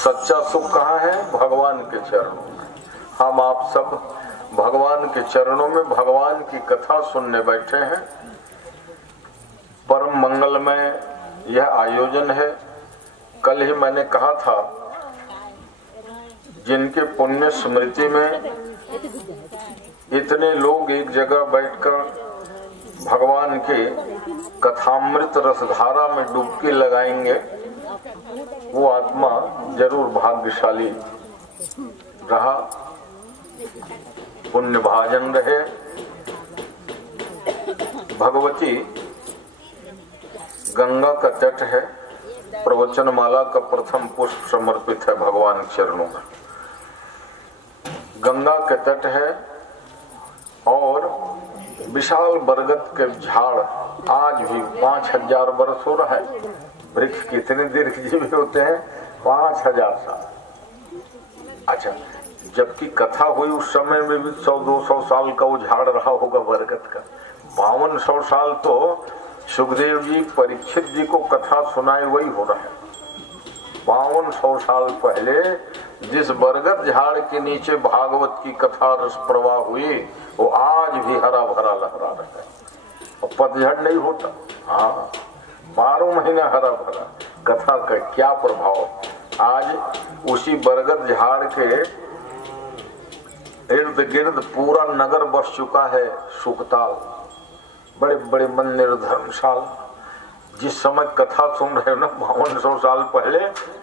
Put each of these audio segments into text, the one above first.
सच्चा सुख कहाँ है? भगवान के चरणों में। हम आप सब भगवान के चरणों में भगवान की कथा सुनने बैठे हैं। परम मंगलमय यह आयोजन है। कल ही मैंने कहा था, जिनके पुण्य स्मृति में इतने लोग एक जगह बैठकर भगवान के कथामृत रसधारा में डुबकी लगाएंगे, वो आत्मा जरूर भाग्यशाली रहा, पुण्य भाजन रहे। भगवती गंगा का तट है। प्रवचन माला का प्रथम पुष्प समर्पित है भगवान के चरणों में। गंगा के तट है और विशाल बरगद के झाड़ आज भी 5000 वर्ष हो रहा है। वृक्ष कितने दीर्घजीवी होते हैं? 5000 साल। अच्छा, जबकि कथा हुई उस समय में भी 100-200 साल का वो झाड़ रहा होगा बरगद का। 5200 साल तो सुखदेव जी परीक्षित जी को कथा सुनाए वही हो रहा है। 5200 साल पहले जिस बरगद झाड़ के नीचे भागवत की कथा रस प्रवाह हुई, वो आज भी हरा भरा लहरा रहा है और पतझड़ नहीं होता। हाँ, 12 महीना हरा भरा। कथा का क्या प्रभाव। आज उसी बरगद झाड़ के इर्द गिर्द पूरा नगर बस चुका है। सुखताल, बड़े बड़े मंदिर, धर्मशाला। जिस समय कथा सुन रहे हो ना 5200 साल पहले,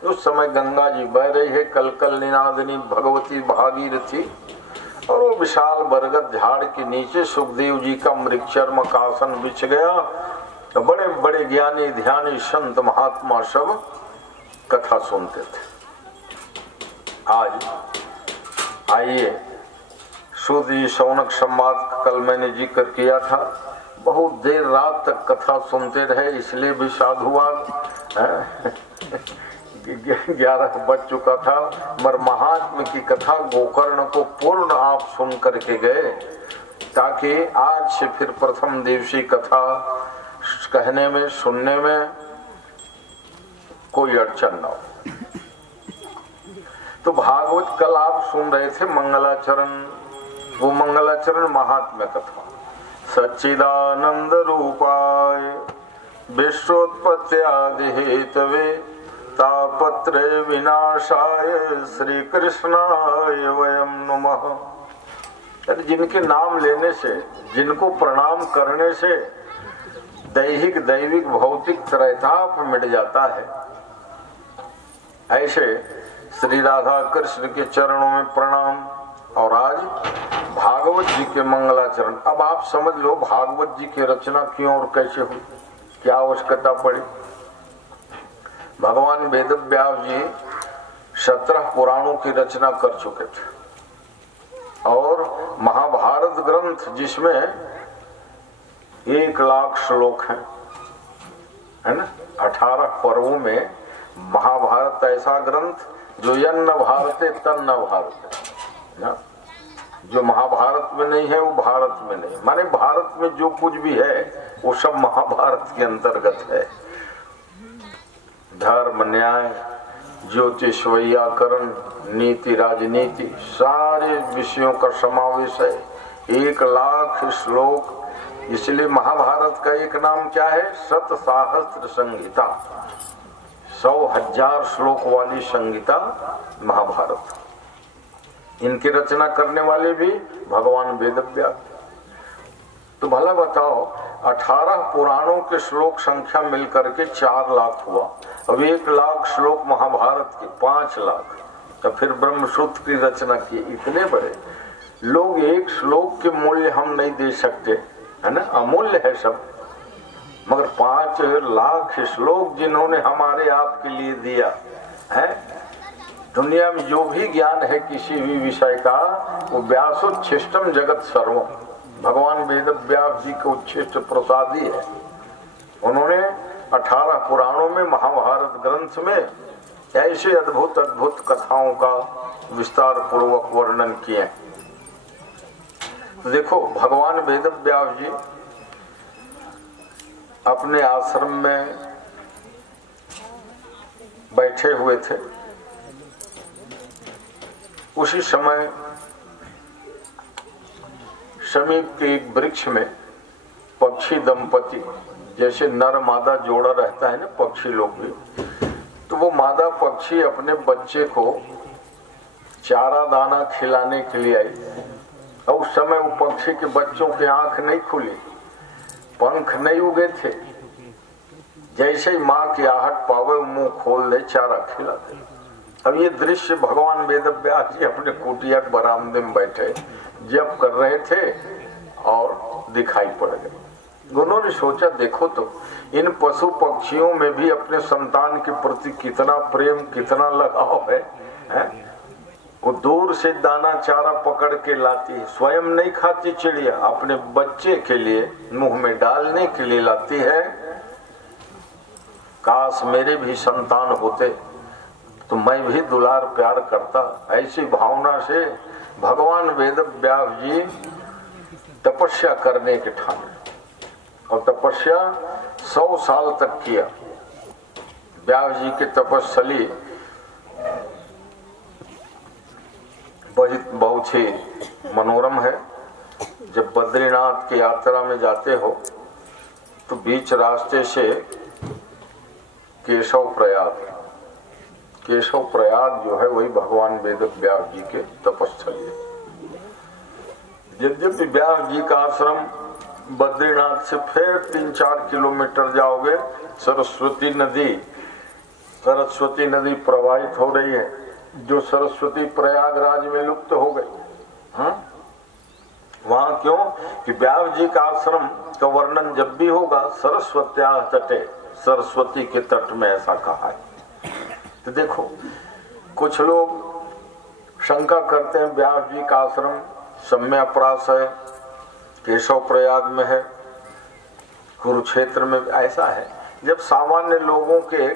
उस समय गंगा जी बह रही है, कलकल निनादिनी भगवती भागीरथी, और वो विशाल बरगद झाड़ के नीचे सुखदेव जी का मृगचर्म का आसन बिछ गया। तो बड़े बड़े ज्ञानी ध्यानी संत महात्मा सब कथा सुनते थे। आज आइए, सूदी शौनक संवाद कल मैंने जिक्र किया था। बहुत देर रात तक कथा सुनते रहे, इसलिए भी साधुवाद 11 बज चुका था। मगर महात्मा की कथा गोकर्ण को पूर्ण आप सुन करके गए, ताकि आज से फिर प्रथम दिवसीय कथा कहने में सुनने में कोई अड़चन न हो। तो भागवत कल आप सुन रहे थे मंगलाचरण, वो मंगलाचरण महात्म्य कथा। सच्चिदानंद रूपाय विश्वोत्पत्त्यादि हेतवे तापत्रय विनाशाय श्री कृष्णाय वयम नमः। जिनके नाम लेने से, जिनको प्रणाम करने से दैहिक दैविक भौतिक त्रैताप मिट जाता है, ऐसे श्री राधा कृष्ण के चरणों में प्रणाम। और आज भागवत जी के मंगलाचरण। अब आप समझ लो भागवत जी की रचना क्यों और कैसे हुई, क्या आवश्यकता पड़ी। भगवान वेद व्यास जी 17 पुराणों की रचना कर चुके थे, और महाभारत ग्रंथ जिसमें 1,00,000 श्लोक हैं, है ना। 18 पर्वों में महाभारत ऐसा ग्रंथ जो यन्न भारते तन्न भारते ना, जो महाभारत में नहीं है वो भारत में नहीं। माने भारत में जो कुछ भी है वो सब महाभारत के अंतर्गत है। धर्म, न्याय, ज्योतिष, व्याकरण, नीति, राजनीति, सारे विषयों का समावेश है। 1,00,000 श्लोक। इसलिए महाभारत का एक नाम क्या है? शतसाहस्र संहिता। 100,000 श्लोक वाली संहिता महाभारत। इनकी रचना करने वाले भी भगवान वेदव्यास। तो भला बताओ, 18 पुराणों के श्लोक संख्या मिलकर के 4 लाख हुआ। अब 1,00,000 श्लोक महाभारत के, 5 लाख। तो फिर ब्रह्मसूत्र की रचना की। इतने बड़े लोग, एक श्लोक के मूल्य हम नहीं दे सकते, है ना, अमूल्य है सब। मगर 5 लाख श्लोक जिन्होंने हमारे आपके लिए दिया है। दुनिया में जो भी ज्ञान है किसी भी विषय का, वो व्यासोच्छिष्टम जगत सर्वम, भगवान वेदव्यास जी को उच्छिष्ट प्रसादी है। उन्होंने 18 पुराणों में, महाभारत ग्रंथ में ऐसे अद्भुत अद्भुत कथाओं का विस्तार पूर्वक वर्णन किए। तो देखो, भगवान वेदव्यास जी अपने आश्रम में बैठे हुए थे। उसी समय समीप के एक वृक्ष में पक्षी दंपति, जैसे नर मादा जोड़ा रहता है ना पक्षी लोग भी, तो वो मादा पक्षी अपने बच्चे को चारा दाना खिलाने के लिए आई। और उस समय वो पक्षी के बच्चों की आंख नहीं खुली, पंख नहीं उगे थे। जैसे ही माँ की आहट पावे मुंह खोल दे, चारा खिला दे। अब ये दृश्य भगवान वेदव्यास जी अपने कुटिया के बरामदे में बैठे जप कर रहे थे और दिखाई पड़ गए। उन्होंने सोचा, देखो तो इन पशु पक्षियों में भी अपने संतान के प्रति कितना प्रेम, कितना लगाव है? वो दूर से दाना चारा पकड़ के लाती है, स्वयं नहीं खाती चिड़िया, अपने बच्चे के लिए मुंह में डालने के लिए लाती है। काश मेरे भी संतान होते तो मैं भी दुलार प्यार करता। ऐसी भावना से भगवान वेदव्यास जी तपस्या करने के ठाने, और तपस्या 100 साल तक किया। व्यास जी की तपस्या बहुत ही मनोरम है। जब बद्रीनाथ की यात्रा में जाते हो तो बीच रास्ते से केशव प्रयाग जो है वही भगवान वेदव्यास जी के तपस्थली है। यद्यपि व्यास जी का आश्रम बद्रीनाथ से फिर 3-4 किलोमीटर जाओगे, सरस्वती नदी प्रवाहित हो रही है, जो सरस्वती प्रयागराज में लुप्त हो गई। वहां क्यों कि व्यास जी का आश्रम का वर्णन जब भी होगा सरस्वत्या तटे, सरस्वती के तट में ऐसा कहा है। तो देखो, कुछ लोग शंका करते हैं व्यास जी का आश्रम सम्याप्रास है, केशव प्रयाग में है, कुरुक्षेत्र में ऐसा है। जब सामान्य लोगों के,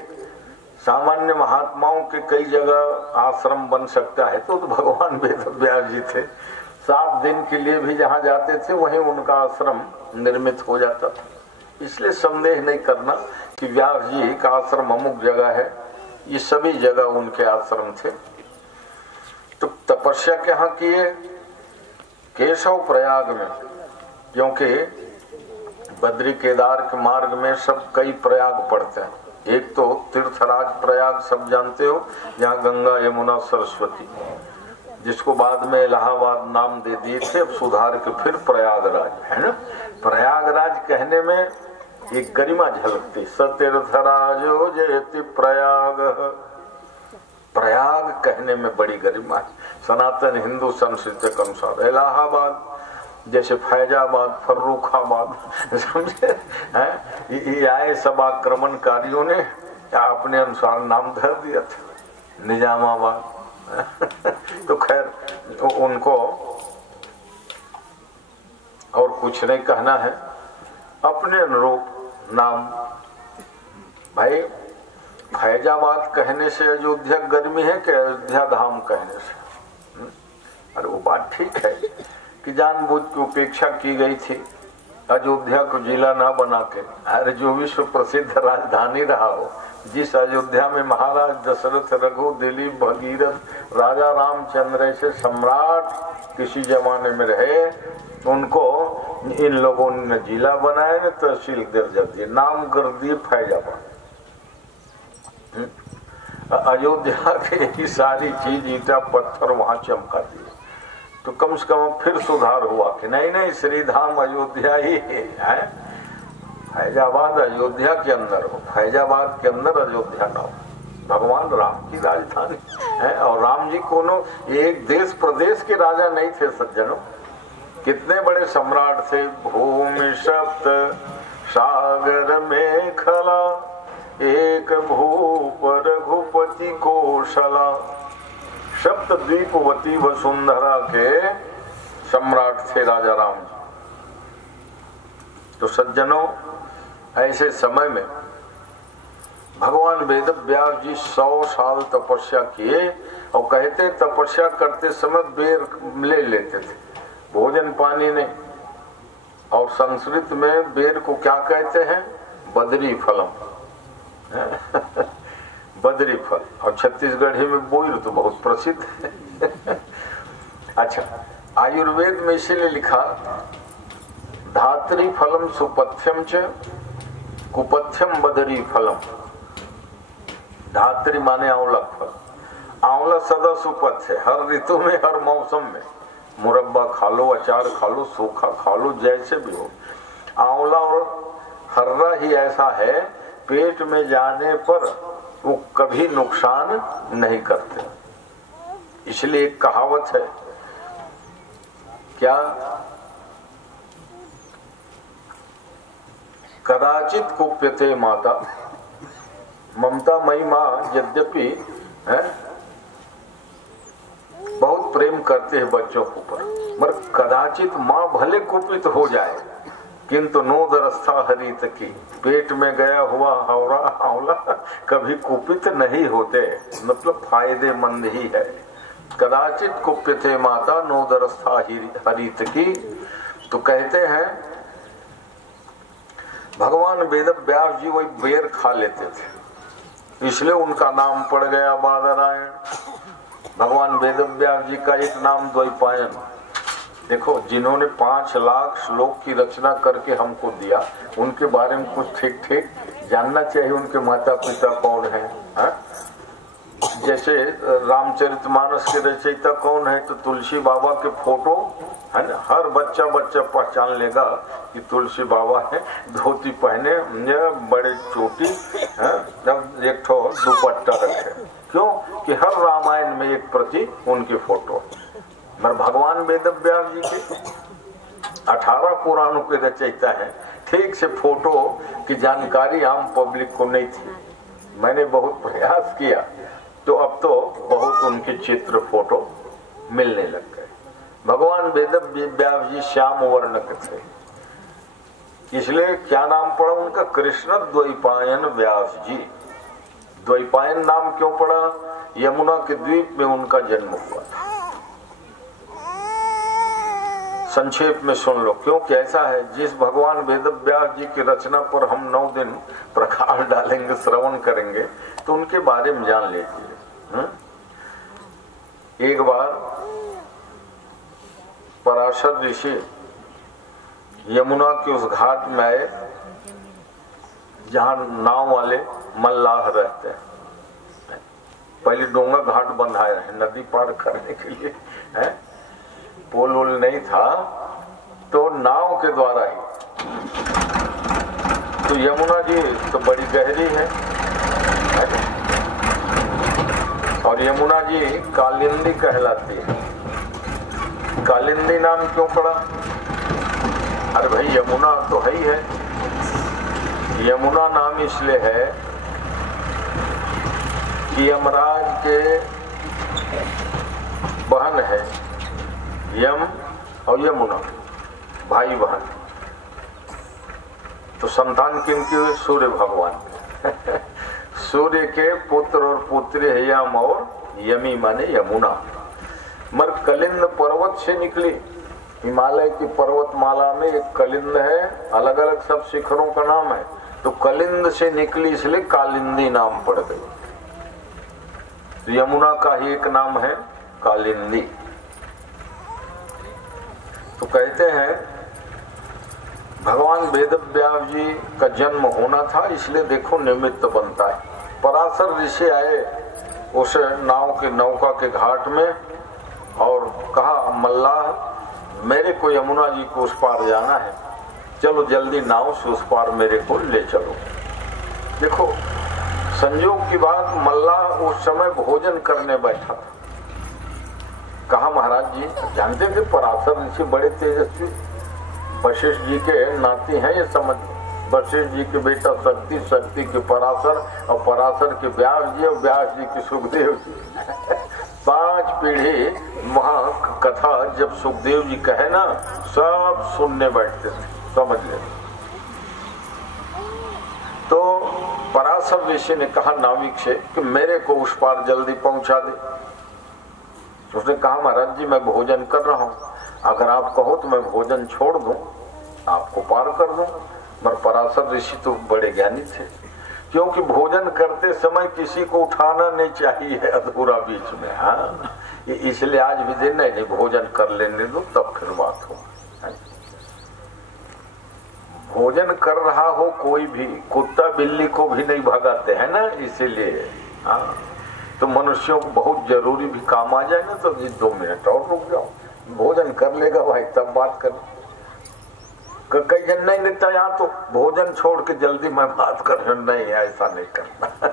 सामान्य महात्माओं के कई जगह आश्रम बन सकता है, तो भगवान वेदव्यास जी थे, 7 दिन के लिए भी जहाँ जाते थे वहीं उनका आश्रम निर्मित हो जाता था। इसलिए संदेह नहीं करना कि व्यास जी का आश्रम अमुक जगह है, ये सभी जगह उनके आश्रम थे। तो तपस्या कहाँ किए? केशव प्रयाग में, क्योंकि बद्री केदार के मार्ग में सब कई प्रयाग पड़ते हैं। एक तो तीर्थराज प्रयाग सब जानते हो, जहाँ गंगा यमुना सरस्वती, जिसको बाद में इलाहाबाद नाम दे दिए थे, अब सुधार के फिर प्रयागराज है ना। प्रयागराज कहने में एक गरिमा झलकती, सतीर्थराजो जयति प्रयाग। प्रयाग कहने में बड़ी गरिमा है। सनातन हिंदू संस्कृति के अनुसार इलाहाबाद जैसे फैजाबाद, फर्रुखाबाद, समझे हैं, ये आए सब आक्रमणकारियों ने अपने अनुसार नाम धर दिया था, निजामाबाद। तो खैर उनको और कुछ नहीं कहना है, अपने अनुरूप नाम। भाई फैजाबाद कहने से अयोध्या गर्मी है कि अयोध्या धाम कहने से? अरे वो बात ठीक है कि जानबूझ की उपेक्षा की गई थी, अयोध्या को जिला ना बना के। अरे जो विश्व प्रसिद्ध राजधानी रहा हो जिस अयोध्या में महाराज दशरथ, रघु, दिलीप, भगीरथ, राजा रामचंद्र ऐसे सम्राट किसी जमाने में रहे, उनको इन लोगों ने जिला बनाया न, तहसील दर्जा दिए, नाम कर दिए फैजाबाद। अयोध्या के ही सारी चीज ईटा पत्थर वहां चमका दिए, तो कम से कम फिर सुधार हुआ कि नहीं श्रीधाम अयोध्या ही है। फैजाबाद अयोध्या के अंदर हो, फैजाबाद के अंदर अयोध्या ना हो। भगवान राम की राजधानी है, और राम जी कोनो एक देश प्रदेश के राजा नहीं थे सज्जनों, कितने बड़े सम्राट थे। भूमि सप्त सागर में खला, एक भूप रघुपति कौशला। सप्त द्वीपवती वसुंधरा के सम्राट थे राजा राम जी। तो सज्जनों, ऐसे समय में भगवान वेद व्यास जी 100 साल तपस्या किए, और कहते तपस्या करते समय बेर ले लेते थे, भोजन पानी नहीं। और संस्कृत में बेर को क्या कहते हैं? बदरी फलम बदरी फल। और छत्तीसगढ़ी में बोईर तो बहुत प्रसिद्ध है। अच्छा, आयुर्वेद में इसीलिए लिखा धात्री फलम सुपथ्यम च कुपथ्यम बदरी फलम। धात्री माने आंवला फल, आंवला सदा सुपथ है, हर ऋतु में हर मौसम में मुरब्बा खा लो, अचार खा लो, सूखा खा लो, जैसे भी हो। आंवला और हर्रा ही ऐसा है, पेट में जाने पर वो कभी नुकसान नहीं करते। इसलिए एक कहावत है, क्या? कदाचित कुप्यते माता, ममता मई माँ यद्यपि है बहुत प्रेम करते हैं बच्चों के ऊपर, मगर कदाचित माँ भले कुपित हो जाए, किंतु नो दरस्था हरित की, पेट में गया हुआ हौरा आंवला कभी कुपित नहीं होते, मतलब फायदेमंद ही है। कदाचित कुप्यते माता नो दरस्था हरित की। तो कहते हैं भगवान वेद व्यास जी वही बेर खा लेते थे, इसलिए उनका नाम पड़ गया बादरायण। भगवान वेद व्यास जी का एक नाम द्वैपायन। देखो, जिन्होंने 5 लाख श्लोक की रचना करके हमको दिया, उनके बारे में कुछ ठीक ठीक जानना चाहिए। उनके माता पिता कौन है, हा? जैसे रामचरितमानस के रचयिता कौन है, तो तुलसी बाबा के फोटो है ना, हर बच्चा पहचान लेगा कि तुलसी बाबा है। धोती पहने, बड़े चोटी है, जब एक ठो दुपट्टा रखे, क्यों कि हर रामायण में एक प्रति उनकी फोटो। मगर भगवान वेद व्यास जी के 18 पुराणों के रचयिता है, ठीक से फोटो की जानकारी आम पब्लिक को नहीं थी। मैंने बहुत प्रयास किया, तो अब तो बहुत उनके चित्र फोटो मिलने लग गए। भगवान वेद व्यास जी श्याम वर्णक थे, इसलिए क्या नाम पड़ा उनका? कृष्ण द्वैपायन व्यास जी। द्वैपायन नाम क्यों पड़ा? यमुना के द्वीप में उनका जन्म हुआ था। संक्षेप में सुन लो, क्योंकि ऐसा है, जिस भगवान वेद व्यास जी की रचना पर हम 9 दिन प्रकाश डालेंगे, श्रवण करेंगे, तो उनके बारे में जान लीजिए। एक बार पराशर ऋषि यमुना के उस घाट में आए जहां नाव वाले मल्लाह रहते हैं। पहले डोंगा घाट बंधाया है नदी पार करने के लिए, है पुल वुल नहीं था, तो नाव के द्वारा ही। तो यमुना जी तो बड़ी गहरी है, और यमुना जी कालिंदी कहलाती है। कालिंदी नाम क्यों पड़ा? अरे भाई, यमुना तो है ही है। यमुना नाम इसलिए है कि यमराज के बहन है यम और यमुना, भाई बहन। तो संतान किनकी हुई? सूर्य भगवान। सूर्य के पुत्र और पुत्री है यम और यमी माने यमुना। मर कलिंद पर्वत से निकली। हिमालय की पर्वतमाला में एक कलिंद है, अलग अलग सब शिखरों का नाम है, तो कलिंद से निकली इसलिए कालिंदी नाम पड़ गई। तो यमुना का ही एक नाम है कालिंदी। तो कहते हैं भगवान वेदव्यास जी का जन्म होना था, इसलिए देखो निमित्त बनता है। पराशर ऋषि आए उस नाव के नौका के घाट में और कहा मल्लाह मेरे को यमुना जी को उस पार जाना है, चलो जल्दी नाव से उस पार मेरे को ले चलो। देखो संयोग की बात, मल्लाह उस समय भोजन करने बैठा था। कहा महाराज जी जानते थे पराशर ऋषि बड़े तेजस्वी, वशिष्ठ जी के नाती हैं, ये समझ। वशिष्ठ जी के बेटा शक्ति, शक्ति के पराशर और पराशर के व्यास जी और व्यास जी के सुखदेव जी। 5 पीढ़ी वहां कथा जब सुखदेव जी कहे ना सब सुनने बैठते थे, समझ ले। तो पराशर ऋषि ने कहा नाविक से कि मेरे को उस पार जल्दी पहुंचा दे। उसने कहा महाराज जी मैं भोजन कर रहा हूं, अगर आप कहो तो मैं भोजन छोड़ दूं, आपको पार कर दूं। पर पराशर ऋषि तो बड़े ज्ञानी थे, क्योंकि भोजन करते समय किसी को उठाना नहीं चाहिए अधूरा बीच में। हाँ इसलिए आज भी दिन नहीं भोजन कर लेने दो तब फिर बात हो। भोजन कर रहा हो कोई भी, कुत्ता बिल्ली को भी नहीं भगाते हैं ना, इसीलिए। हाँ तो मनुष्यों को बहुत जरूरी भी काम आ जाए ना तो 2 मिनट और रुक जाओ, भोजन कर लेगा भाई तब बात कर। कई जन नहीं देता यहाँ तो भोजन छोड़ के जल्दी मैं बात कर रहा हूं, नहीं ऐसा नहीं करना।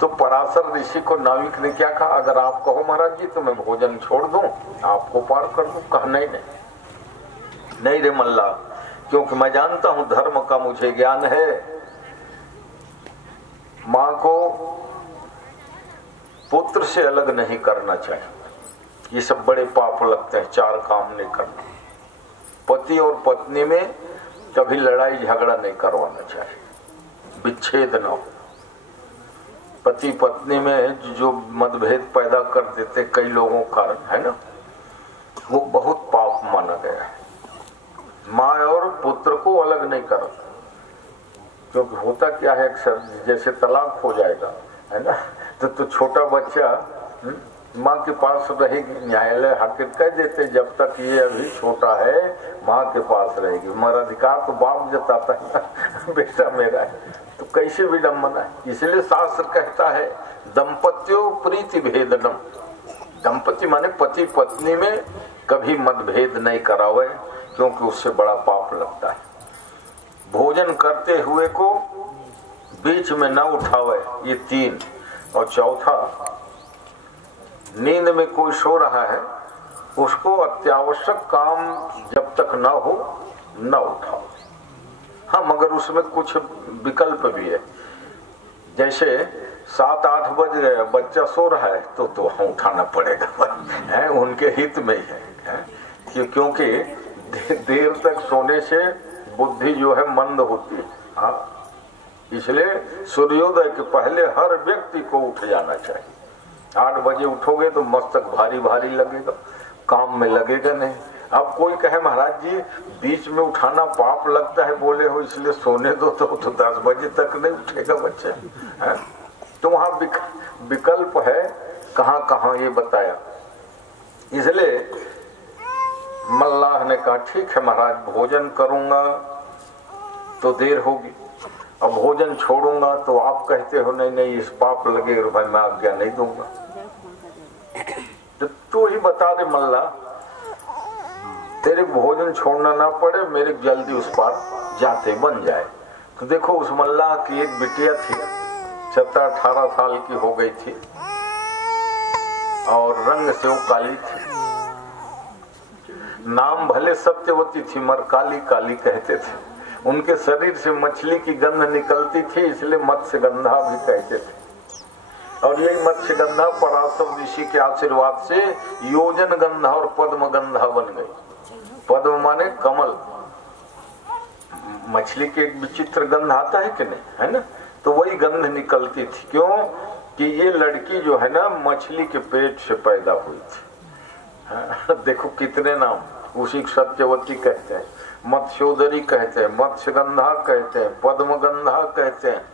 तो पराशर ऋषि को नाविक ने क्या कहा, अगर आप कहो महाराज जी तो मैं भोजन छोड़ दूं, आपको पार कर दूं। कहा नहीं नहीं नहीं रे मल्ला, क्योंकि मैं जानता हूं धर्म का मुझे ज्ञान है। मां को पुत्र से अलग नहीं करना चाहिए, ये सब बड़े पाप लगते हैं। 4 काम नहीं करना, पति और पत्नी में कभी लड़ाई झगड़ा नहीं करवाना चाहिए, विच्छेद न हो। पति पत्नी में जो मतभेद पैदा कर देते कई लोगों कारण है ना, वो बहुत पाप माना गया है। माँ और पुत्र को अलग नहीं करो, क्योंकि होता क्या है अक्सर जैसे तलाक हो जाएगा है ना, तो छोटा बच्चा माँ के पास रहेगी। न्यायालय हाकिम कह देते जब तक ये अभी छोटा है माँ के पास रहेगी, हमारा अधिकार तो बाप जताता है ना बेटा मेरा है, तो कैसे विडम्बना है। इसलिए शास्त्र कहता है दंपत्यो प्रीति भेदनम, दंपति माने पति पत्नी में कभी मतभेद नहीं करावे, क्योंकि उससे बड़ा पाप लगता है। भोजन करते हुए को बीच में न उठावे, ये 3। और चौथा, नींद में कोई सो रहा है उसको अत्यावश्यक काम जब तक न हो न उठाओ। हाँ मगर उसमें कुछ विकल्प भी है, जैसे 7-8 बज गए बच्चा सो रहा है तो हम उठाना पड़ेगा है, उनके हित में ही है। क्योंकि देर तक सोने से बुद्धि जो है मंद होती है। हाँ इसलिए सूर्योदय के पहले हर व्यक्ति को उठ जाना चाहिए। 8 बजे उठोगे तो मस्तक भारी भारी लगेगा, काम में लगेगा नहीं। अब कोई कहे महाराज जी बीच में उठाना पाप लगता है बोले हो इसलिए सोने दो, तो 10 बजे तक नहीं उठेगा बच्चा है। तो वहाँ विकल्प है कहाँ कहाँ ये बताया। इसलिए मल्लाह ने कहा ठीक है महाराज भोजन करूंगा तो देर होगी, अब भोजन छोड़ूंगा तो आप कहते हो नहीं नहीं इस पाप लगेगा, भाई मैं आज्ञा नहीं दूंगा। तो ही बता दे मल्ला तेरे भोजन छोड़ना ना पड़े, मेरे जल्दी उस पार जाते बन जाए। तो देखो उस मल्लाह की एक बिटिया थी, 17-18 साल की हो गई थी और रंग से वो काली थी। नाम भले सत्यवती थी मगर काली काली कहते थे। उनके शरीर से मछली की गंध निकलती थी, इसलिए मत्स्यगंधा भी कहते थे। और यही मत्स्यगंधा पराशर ऋषि के आशीर्वाद से योजन गंधा और पद्म गंधा बन गई। पद्म माने कमल, मछली के एक विचित्र गंध आता है कि नहीं, है ना, तो वही गंध निकलती थी। क्यों कि ये लड़की जो है ना मछली के पेट से पैदा हुई थी। देखो कितने नाम, उसी सत्यवती कहते हैं। मत्स्योदरी कहते हैं, मत्स्यगंधा कहते हैं, पद्मगंधा कहते हैं,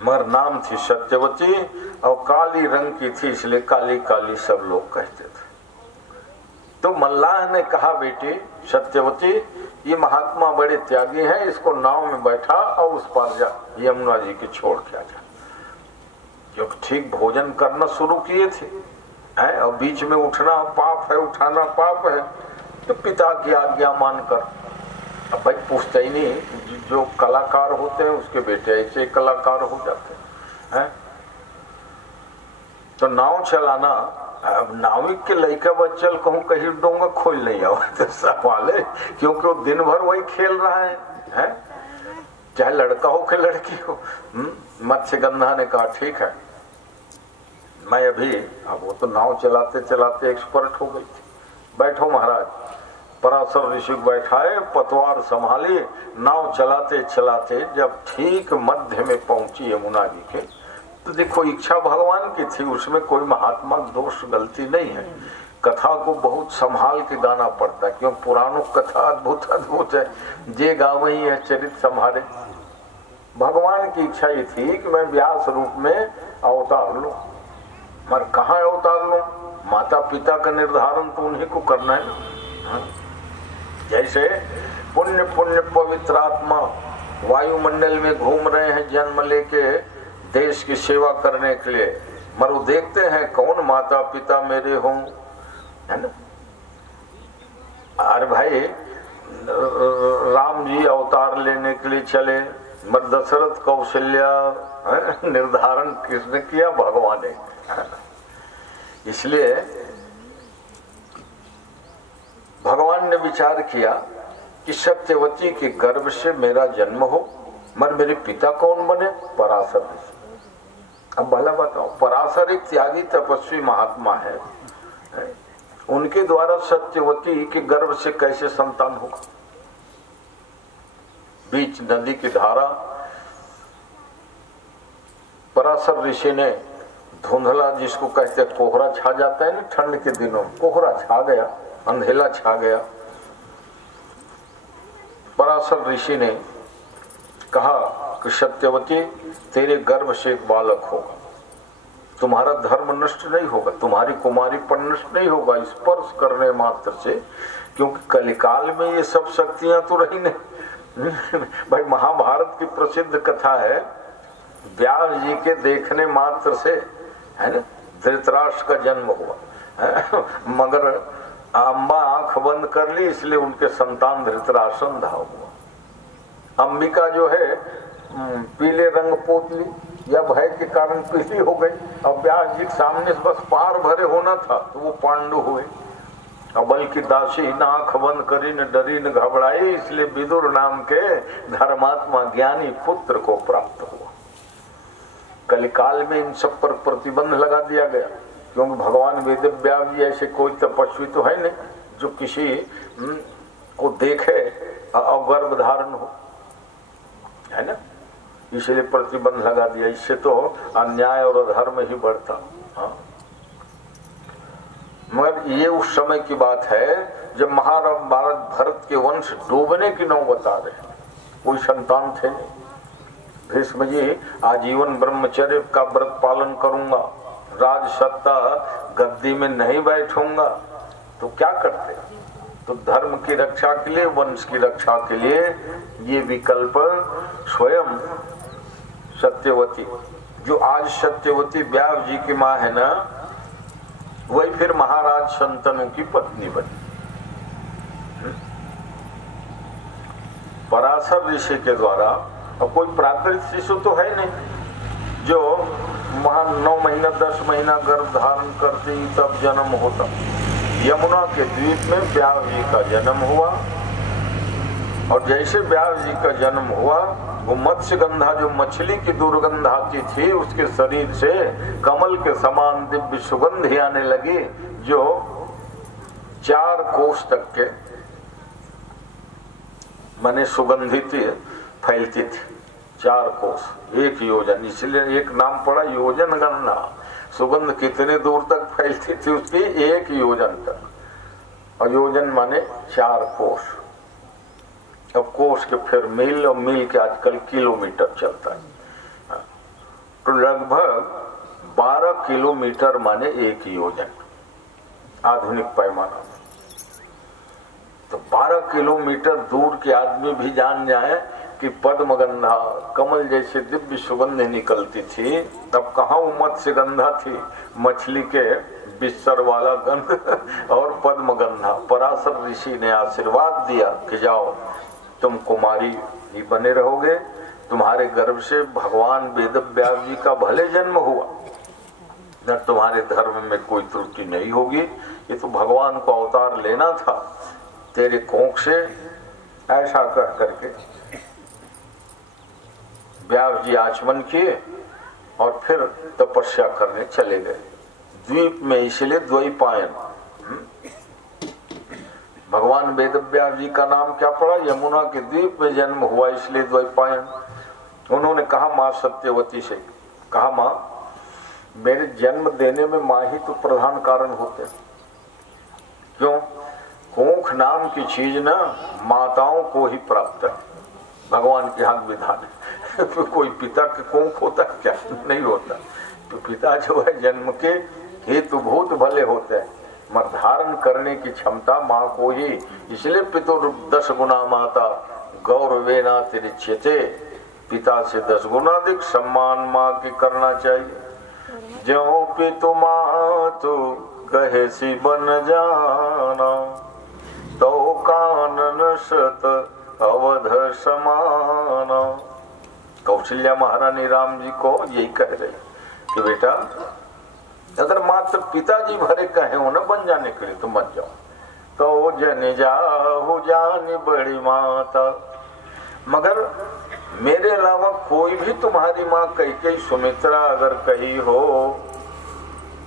मगर नाम थी सत्यवती और काली रंग की थी इसलिए काली काली सब लोग कहते थे। तो मल्लाह ने कहा बेटी सत्यवती ये महात्मा बड़े त्यागी हैं, इसको नाव में बैठा और उस पार जा, यमुना जी के छोड़ के आ जा। क्योंकि ठीक भोजन करना शुरू किए थे हैं और बीच में उठना पाप है, उठाना पाप है, तो पिता की आज्ञा मानकर, अब भाई पूछते ही नहीं, जो कलाकार होते हैं उसके बेटे ऐसे कलाकार हो जाते हैं। तो नाव चलाना, अब नाविक के लड़का बच्चल कहूँ कहीं डोंगा खोल नहीं आओ तो सवाल है, क्योंकि वो दिन भर वही खेल रहा है? चाहे लड़का हो कि लड़की हो। मत्स्यगंधा ने कहा ठीक है, मैं अभी, अब वो तो नाव चलाते चलाते एक्सपर्ट हो गई थी, बैठो महाराज। पराशर ऋषि बैठाए, पतवार संभाली, नाव चलाते चलाते जब ठीक मध्य में पहुंची यमुना जी के, तो देखो इच्छा भगवान की थी, उसमें कोई महात्मा दोष गलती नहीं है। कथा को बहुत संभाल के गाना पड़ता है, क्यों पुराणों कथा अद्भुत अद्भुत है, जे गावही है चरित संभाले। भगवान की इच्छा ये थी कि मैं व्यास रूप में अवतार लूं, मगर कहाँ अवतार लूं? माता पिता का निर्धारण तो उन्हीं को करना है। जैसे पुण्य पुण्य पवित्र आत्मा वायुमंडल में घूम रहे हैं जन्म लेके देश की सेवा करने के लिए, मगर वो देखते हैं कौन माता पिता मेरे हों, है ना। अरे भाई राम जी अवतार लेने के लिए चले, मगर दशरथ कौशल्या निर्धारण किसने किया? भगवान ने। इसलिए भगवान ने विचार किया कि सत्यवती के गर्भ से मेरा जन्म हो, मगर मेरे पिता कौन बने? पराशर ऋषि। अब भला बताओ, पराशर एक त्यागी तपस्वी महात्मा है, उनके द्वारा सत्यवती के गर्भ से कैसे संतान होगा? बीच नदी की धारा, पराशर ऋषि ने धुंधला, जिसको कहते कोहरा छा जाता है ना ठंड के दिनों, कोहरा छा गया, अंधेला छा गया। पराशर ऋषि ने कहा कि सत्यवती तेरे गर्भ से एक बालक होगा, तुम्हारा धर्म नष्ट नहीं होगा, तुम्हारी कुमारीपन नष्ट नहीं होगा स्पर्श करने मात्र से, क्योंकि कलिकाल में ये सब शक्तियां तो रही नहीं। भाई महाभारत की प्रसिद्ध कथा है, व्यास जी के देखने मात्र से, है ना, धृतराष्ट्र का जन्म हुआ, मगर अम्बा आंख बंद कर ली इसलिए उनके संतान धृतराष्ट्र धाव हुआ। अंबिका जो है पीले रंग पोतली या भय के कारण पीली हो गई, अब व्यास जी के सामने से बस पार भरे होना था तो वो पांडु हुए। अबल की दासी न आंख बंद करी न डरी न घबराई, इसलिए विदुर नाम के धर्मात्मा ज्ञानी पुत्र को प्राप्त हुआ। कलिकाल में इन सब पर प्रतिबंध लगा दिया गया, क्योंकि भगवान वेद व्यास जी ऐसे कोई तपस्वी तो है नहीं जो किसी को देखे और गर्भ धारण हो, है ना, इसलिए प्रतिबंध लगा दिया। इससे तो अन्याय और अधर्म ही बढ़ता। हाँ, मगर ये उस समय की बात है जब महाभारत भरत के वंश डूबने की नौबत आ रहे, कोई संतान थे नहीं। भीष्म जी आजीवन ब्रह्मचर्य का व्रत पालन करूंगा, राज सत्ता गद्दी में नहीं बैठूंगा, तो क्या करते? तो धर्म की रक्षा के लिए, वंश की रक्षा के लिए ये विकल्प स्वयं सत्यवती, जो आज सत्यवती व्यास जी की माँ है ना, वही फिर महाराज शंतनु की पत्नी बनी। पराशर ऋषि के द्वारा, अब कोई प्राकृतिक शिशु तो है नहीं जो वहां 9 महीना 10 महीना गर्भ धारण करते ही तब जन्म होता। यमुना के द्वीप में व्यास जी का जन्म हुआ, और जैसे व्यास जी का जन्म हुआ, वो मत्स्यगंधा जो मछली की दुर्गंध आती थी, उसके शरीर से कमल के समान दिव्य सुगंध आने लगी, जो 4 कोस तक के माने सुगंधित फैलती थी। 4 कोस 1 योजन, इसलिए एक नाम पड़ा योजन गणना। सुगंध कितने दूर तक फैलती थी उसकी? 1 योजन तक। और योजन माने 4 कोस। अब कोस के फिर मील, और मील के आजकल किलोमीटर चलता है। तो लगभग 12 किलोमीटर माने 1 योजन आधुनिक पैमाना। तो 12 किलोमीटर दूर के आदमी भी जान जाए कि पद्मगंधा कमल जैसे दिव्य सुगंध निकलती थी, तब कहाँ वो मत्स्यगंधा थी, मछली के बिस्तर वाला गंध और पद्मगंधा। पराशर ऋषि ने आशीर्वाद दिया कि जाओ तुम कुमारी ही बने रहोगे, तुम्हारे गर्भ से भगवान वेदव्यास जी का भले जन्म हुआ, न तुम्हारे धर्म में कोई त्रुटि नहीं होगी, ये तो भगवान को अवतार लेना था तेरे कोख से। ऐसा कह करके व्यास जी आचमन किए और फिर तपस्या करने चले गए द्वीप में, इसलिए द्वैपायन। भगवान वेदव्यास जी का नाम क्या पड़ा? यमुना के द्वीप में जन्म हुआ, इसलिए द्वैपायन। उन्होंने कहा माँ सत्यवती से, कहा माँ मेरे जन्म देने में माँ ही तो प्रधान कारण होते। क्यों? कोख नाम की चीज ना माताओं को ही प्राप्त है, भगवान के हाथ विधान है। तो कोई पिता के कोख होता क्या? नहीं होता। तो पिता जो है जन्म के हेतु भूत भले होते हैं, मगर धारण करने की क्षमता माँ को ही, इसलिए पितुर 10 गुना माता गौरवेना तिरिच्यते, पिता से 10 गुना अधिक सम्मान माँ की करना चाहिए। ज्यों पितु मातु कहे सी बन जाना, तो कानन शत अवध समाना। कौशल्या महारानी राम जी को यही कह रहे कि बेटा अगर मात्र पिताजी भरे कहे हो ना बन जाने के लिए तो मत जाओ। तो जन जाहु जानी बड़ी माता, मगर मेरे अलावा कोई भी तुम्हारी माँ कई सुमित्रा अगर कही हो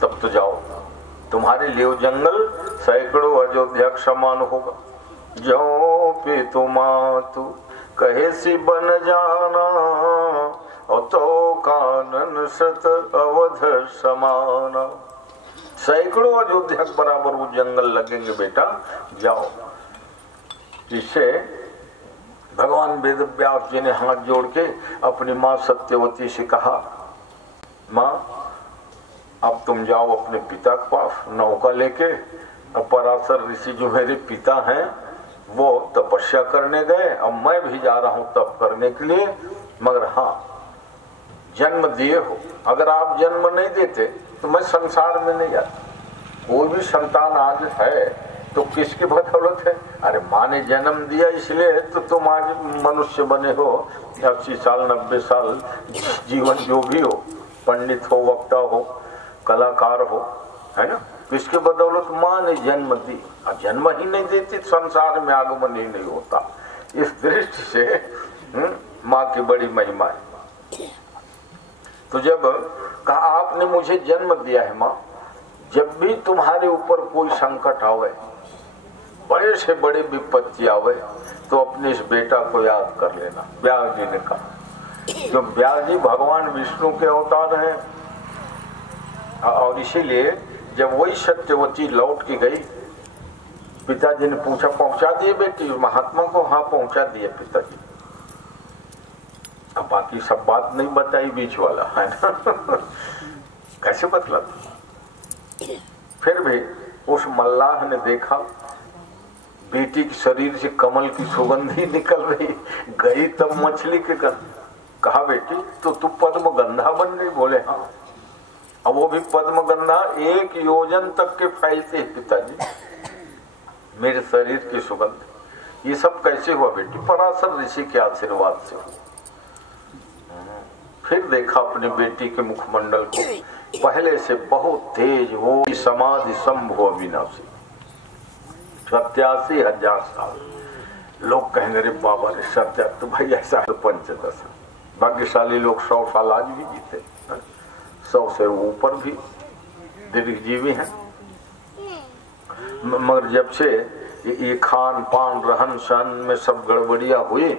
तब तो जाओ, तुम्हारे लिए जंगल सैकड़ों अयोध्या समान होगा। जो पितु मातु कहे सी बन जाना, और तो कानन शत अवध समाना। सैकड़ों अयोध्या बराबर वो जंगल लगेंगे बेटा, जाओ। इससे भगवान वेदव्यास जी ने हाथ जोड़ के अपनी माँ सत्यवती से कहा, माँ अब तुम जाओ अपने पिता के पास नौका लेके। अब पराशर ऋषि जो मेरे पिता हैं वो तपस्या करने गए, अब मैं भी जा रहा हूं तप करने के लिए। मगर हाँ जन्म दिए हो, अगर आप जन्म नहीं देते तो मैं संसार में नहीं आता। कोई भी संतान आज है तो किसकी बदौलत है? अरे माँ ने जन्म दिया इसलिए तो तुम आज मनुष्य बने हो। 80 साल 90 साल जीवन जो भी हो, पंडित हो, वक्ता हो, कलाकार हो, है ना, किसके बदौलत? माँ ने जन्म दी। जन्म ही नहीं देती संसार में आगमन ही नहीं होता। इस दृष्टि से माँ की बड़ी महिमा है। तो जब कहा आपने मुझे जन्म दिया है माँ, जब भी तुम्हारे ऊपर कोई संकट आवे, बड़े से बड़े विपत्ति आवे, तो अपने इस बेटा को याद कर लेना। व्यास जी ने कहा, जो व्यास जी भगवान विष्णु के अवतार हैं, और इसीलिए जब वही सत्यवती लौट के गई, पिताजी ने पूछा पहुंचा दिए बेटी महात्मा को? हाँ पहुंचा दिए पिताजी। अब बाकी सब बात नहीं बताई बीच वाला, है ना। कैसे बतला? फिर भी उस मल्लाह ने देखा बेटी के शरीर से कमल की सुगंधी निकल रही, गई तब मछली के गंध। कहा बेटी तो तू पद्मगंधा बन गई? बोले हाँ। अब वो भी पद्मगंधा 1 योजन तक के फैलते हैं पिताजी, मेरे शरीर की सुगंध। ये सब कैसे हुआ बेटी? पराशर ऋषि के आशीर्वाद से। फिर देखा अपनी बेटी के मुखमंडल को, पहले से बहुत तेज वो समाधि संभव अविनाशी। 87,000 साल। लोग कहेंगे रे बाबा रे सत्या, तो भाई ऐसा है तो 15 भाग्यशाली लोग 100 साल आज भी जीते, 100 से ऊपर भी दीर्घजीवी हैं। मगर जब से ये खान पान रहन सहन में सब गड़बड़िया हुई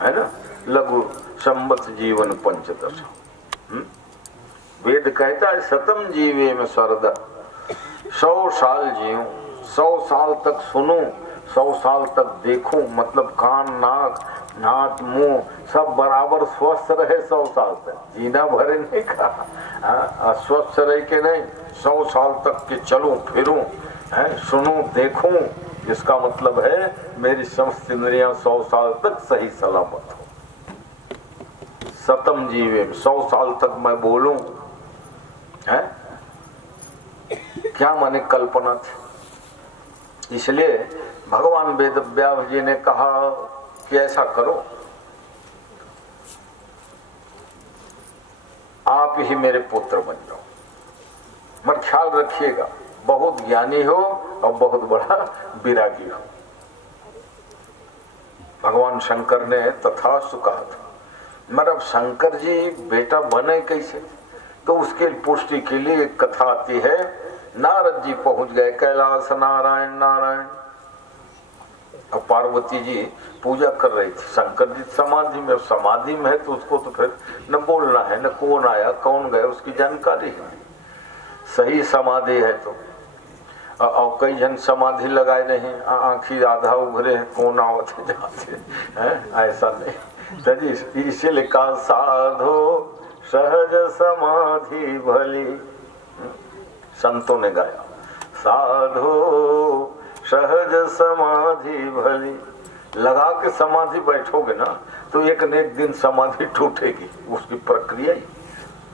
है ना, लघु संवत जीवन 15। वेद कहता है शतम जीवे में सरदा, 100 साल जीऊं, 100 साल तक सुनूं, 100 साल तक देखूं, मतलब कान, नाक, हाथ, मुंह सब बराबर स्वस्थ रहे 100 साल तक, जीना भरे नहीं कहा, अस्वस्थ रह के नहीं, 100 साल तक के चलूं फिरूं, सुनूं देखूं, इसका मतलब है मेरी समस्त इंद्रियां 100 साल तक सही सलामत हो। सतम जीवे, 100 साल तक मैं बोलूं, है क्या माने कल्पना थी। इसलिए भगवान वेद व्यास जी ने कहा कि ऐसा करो, आप ही मेरे पुत्र बन जाओ, मगर ख्याल रखिएगा बहुत ज्ञानी हो और बहुत बड़ा विरागी हो। भगवान शंकर ने तथास्तु कहा था। मगर अब शंकर जी बेटा बने कैसे, तो उसके पुष्टि के लिए एक कथा आती है। नारद जी पहुंच गए कैलाश, नारायण नारायण। अब पार्वती जी पूजा कर रही थी, शंकर जी समाधि में, समाधि में है तो उसको तो फिर न बोलना है, न कौन आया कौन गया उसकी जानकारी है, सही समाधि है तो। और कई जन समाधि लगाए नहीं, आंखी आधा उभरे हैं, कौन आवते जाते हैं, ऐसा नहीं। इसीलिए कहा साधो सहज समाधि भली, संतों ने गाया साधो सहज समाधि भली। लगा के समाधि बैठोगे ना तो एक न एक दिन समाधि टूटेगी, उसकी प्रक्रिया ही।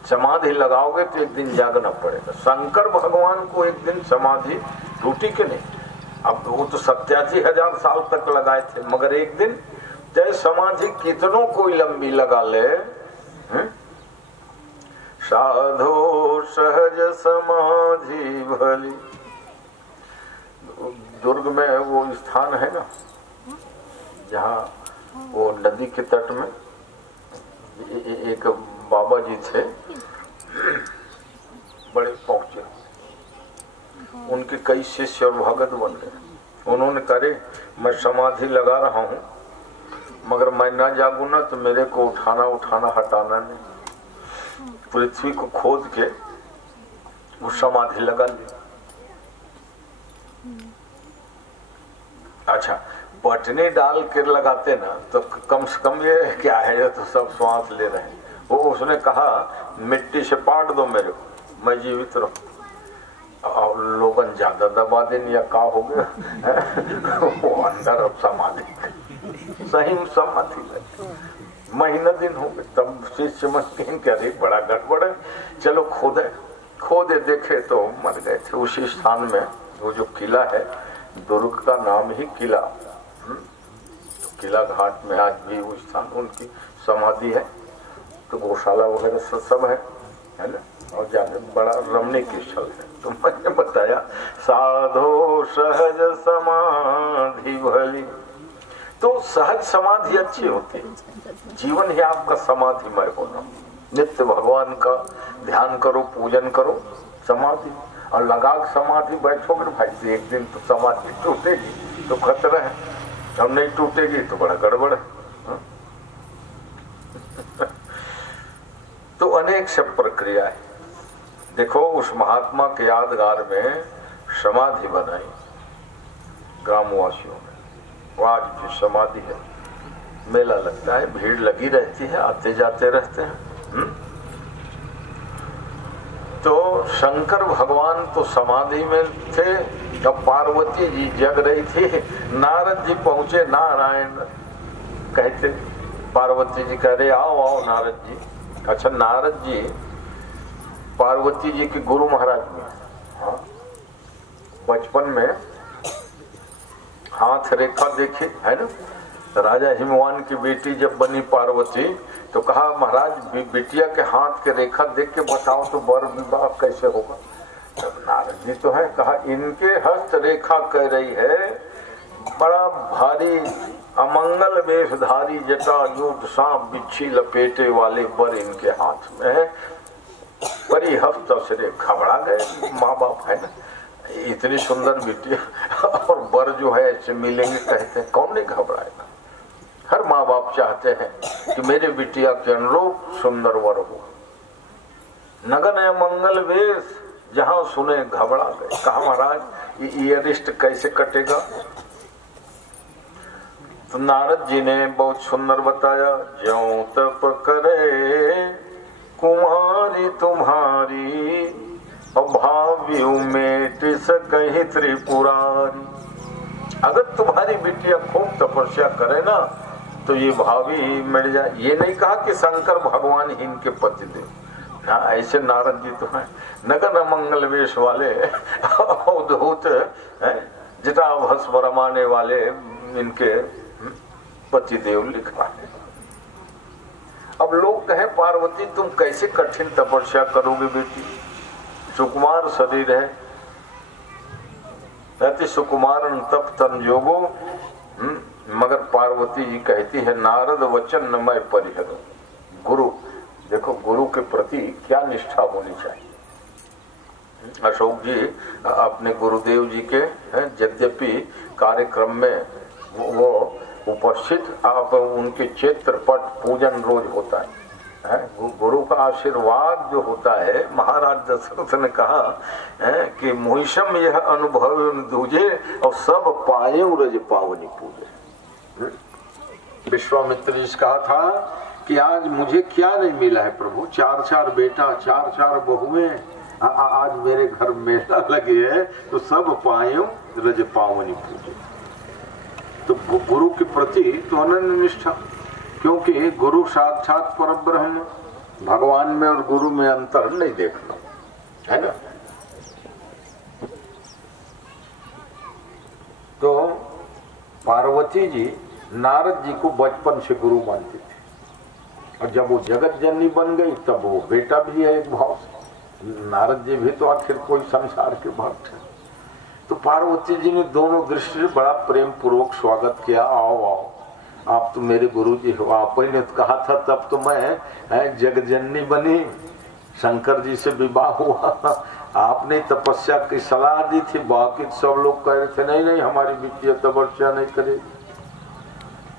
समाधि लगाओगे तो एक दिन जागना पड़ेगा। शंकर भगवान को एक दिन समाधि टूटी के नहीं, अब वो तो 87,000 साल तक लगाए थे, मगर एक दिन चाहे समाधि कितनों कोई लंबी लगा ले, साधो सहज समाधि भली। दुर्ग में वो स्थान है ना जहाँ वो नदी के तट में एक बाबा जी थे, बड़े पहुंचे, उनके कई शिष्य और भगत बन गए। उन्होंने करे मैं समाधि लगा रहा हूँ, मगर मैं ना जागू ना तो मेरे को उठाना हटाना नहीं। पृथ्वी को खोद के वो समाधि लगा ली। अच्छा, बटने डाल कर लगाते ना तो कम से कम ये क्या है, तो सब श्वास ले रहे हैं। वो उसने कहा मिट्टी से पाट दो मेरे को, मैं जीवित रहूं। और लोगन ज्यादा दबा देने या का हो गया वो अंदर अब समाधि, सही समाधि लगी। महीना दिन हो गए, तब शिष्य मस्किन कह रही बड़ा गड़बड़ है, चलो खोदे देखे तो मर गए थे। उसी स्थान में वो जो किला है, दुर्ग का नाम ही किला, तो किला घाट में आज भी वो स्थान उनकी समाधि है। तो गौशाला वगैरह सब है ना, और जाने बड़ा रमणीक स्थल है। तो मैंने बताया साधो सहज समाधि भली। तो सहज समाधि अच्छी होती है, जीवन ही आपका समाधिमय होना। नित्य भगवान का ध्यान करो, पूजन करो, समाधि। और लगा समाधि बैठोगे भाई तो एक दिन तो समाधि टूटेगी तो खतरा है, और नहीं टूटेगी तो बड़ा गड़बड़ है। तो अनेक सब प्रक्रिया है। देखो उस महात्मा के यादगार में समाधि बनाई ग्रामवासियों ने, वो आज भी समाधि है। मेला लगता है, भीड़ लगी रहती है, आते जाते रहते हैं। तो शंकर भगवान तो समाधि में थे, जब पार्वती जी जग रही थी, नारद जी पहुंचे। नारायण कहते, पार्वती जी कह रहे आओ आओ नारद जी। अच्छा, नारद जी पार्वती जी के गुरु महाराज में, हाँ, बचपन में हाथ रेखा देखी है ना। राजा हिमवान की बेटी जब बनी पार्वती तो कहा महाराज बिटिया के हाथ के रेखा देख के बताओ तो वर विवाह कैसे होगा। तब नारद जी तो है, कहा इनके हस्त रेखा कह रही है, बड़ा भारी अमंगल वेशधारी जटा यूट सांप बिच्छी लपेटे वाले वर इनके हाथ में है। बड़ी हफ्ता से घबरा गए माँ बाप, है ना, इतनी सुंदर बिटिया और वर जो है ऐसे मिलेंगे कहते हैं, कौन नहीं घबराएगा। हर माँ बाप चाहते हैं कि मेरे बिटिया के अनुरूप सुंदर वर हो। नगन है मंगल वेश, जहां सुने घबरा गए। कहा महाराज ये अरिष्ट कैसे कटेगा? तो नारद जी ने बहुत सुंदर बताया, ज्यों तप करे कुमारी तुम्हारी, अभावी मेट सकहि त्रिपुरारी। अगर तुम्हारी बिटिया खूब तपस्या करे ना तो ये भावी मिट जाए। ये नहीं कहा कि शंकर भगवान ही इनके पति देव, हाँ ऐसे नारद जी तो हैं नगर मंगल वेश वाले अवधूत जटा भस्म रमाने वाले इनके पति देव लिखा है। अब लोग कहें पार्वती तुम कैसे कठिन तपस्या करोगे बेटी, सुकुमार शरीर है, अति सुकुमार तप तन जोगो। मगर पार्वती जी कहती है नारद वचन न मैं परिहर। गुरु देखो, गुरु के प्रति क्या निष्ठा होनी चाहिए। अशोक जी अपने गुरुदेव जी के यद्यपि कार्यक्रम में वो उपस्थित, आप उनके चित्रपट पूजन रोज होता है। गुरु का आशीर्वाद जो होता है, महाराज दशरथ ने कहा कि मुहिषम यह अनुभव दूजे और सब पाए रज पावनी पूजे। विश्वामित्र जी कहा था कि आज मुझे क्या नहीं मिला है प्रभु, 4 बेटा 4 बहुएं, आज मेरे घर मेला लगे है तो सब पाए रज पावनी पूजे। तो गुरु के प्रति तो अनन्य निष्ठा, क्योंकि गुरु साक्षात परब्रह्म, भगवान में और गुरु में अंतर नहीं देखना है ना। तो पार्वती जी नारद जी को बचपन से गुरु मानती थी, और जब वो जगत जननी बन गई तब वो बेटा भी है एक भाव से। नारद जी भी तो आखिर कोई संसार के भक्त है। तो पार्वती जी ने दोनों दृष्टि से बड़ा प्रेम पूर्वक स्वागत किया, आओ आओ आप तो मेरे गुरु जी हो। आप ही ने कहा था तब तो मैं जगजननी बनी, शंकर जी से विवाह हुआ, आपने तपस्या की सलाह दी थी, बाकी सब लोग कह रहे थे नहीं नहीं हमारी बिटिया तपस्या नहीं करे।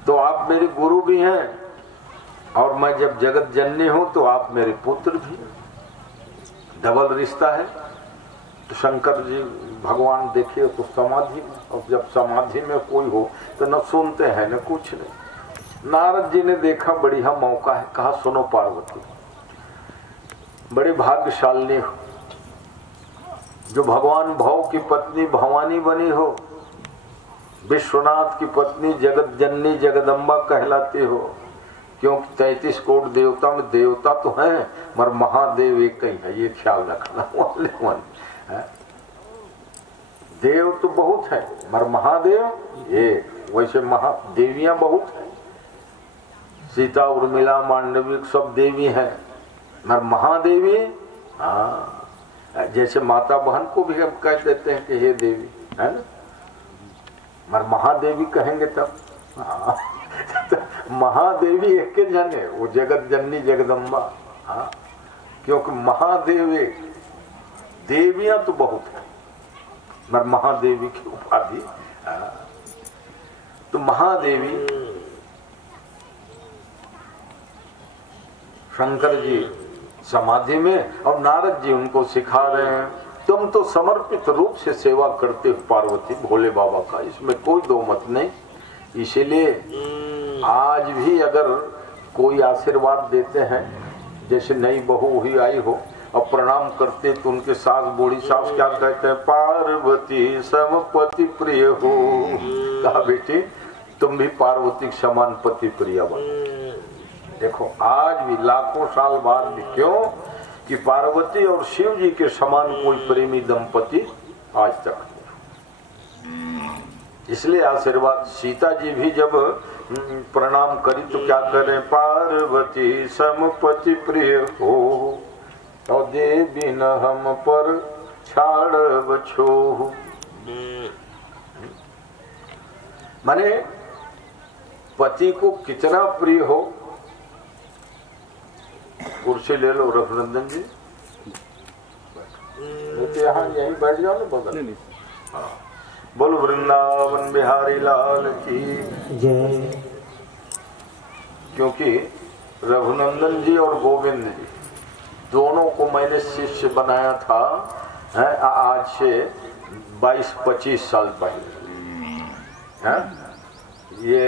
तो आप मेरे गुरु भी हैं, और मैं जब जगत जननी हूं तो आप मेरे पुत्र भी, डबल रिश्ता है। तो शंकर जी भगवान देखिए तो समाधि में, और जब समाधि में कोई हो तो न सुनते हैं न कुछ नहीं। नारद जी ने देखा बढ़िया मौका है, कहा सुनो पार्वती, बड़ी भाग्यशालिनी हो जो भगवान भव की पत्नी भवानी बनी हो, विश्वनाथ की पत्नी जगत जननी जगदम्बा कहलाती हो। क्योंकि 33 कोट देवता में देवता तो हैं मगर महादेव एक ही है, ये ख्याल रखना। देव तो बहुत है मगर महादेव एक, वैसे महादेवियां बहुत है। सीता उर्मिला मांडवी सब देवी हैं, मगर महादेवी हाँ, जैसे माता बहन को भी हम कह देते हैं कि हे देवी, है ना, मगर महादेवी कहेंगे तब हाँ। महादेवी एक के जने, वो जगत जननी जगदम्बा हाँ, क्योंकि महादेव एक, देवियां तो बहुत है मगर महादेवी की उपाधि। तो महादेवी शंकर जी समाधि में, और नारद जी उनको सिखा रहे हैं तुम तो समर्पित रूप से सेवा करते हो पार्वती भोले बाबा का, इसमें कोई दो मत नहीं। इसीलिए आज भी अगर कोई आशीर्वाद देते हैं, जैसे नई बहू हुई आई हो और प्रणाम करते तो उनके सास बूढ़ी सास क्या कहते हैं, पार्वती समपति प्रिय हो। कहा बेटी तुम भी पार्वती के समान पति प्रिय बनो। देखो आज भी लाखों साल बाद भी, क्यों कि पार्वती और शिव जी के समान कोई प्रेमी दंपति आज तक नहीं। इसलिए आशीर्वाद सीता जी भी जब प्रणाम करी तो क्या करें, पार्वती समपति प्रिय हो तो देवी न हम पर छाड़ बछो। माने पति को कितना प्रिय हो। कुर्सी ले लो रघुनंदन जी, यहाँ यहीं बैठ जाओ ना बगल। हाँ बोलो वृंदावन बिहारी लाल की जय। क्योंकि रघुनंदन जी और गोविंद जी दोनों को मैंने शिष्य बनाया था है आज से 22-25 साल पहले है। ये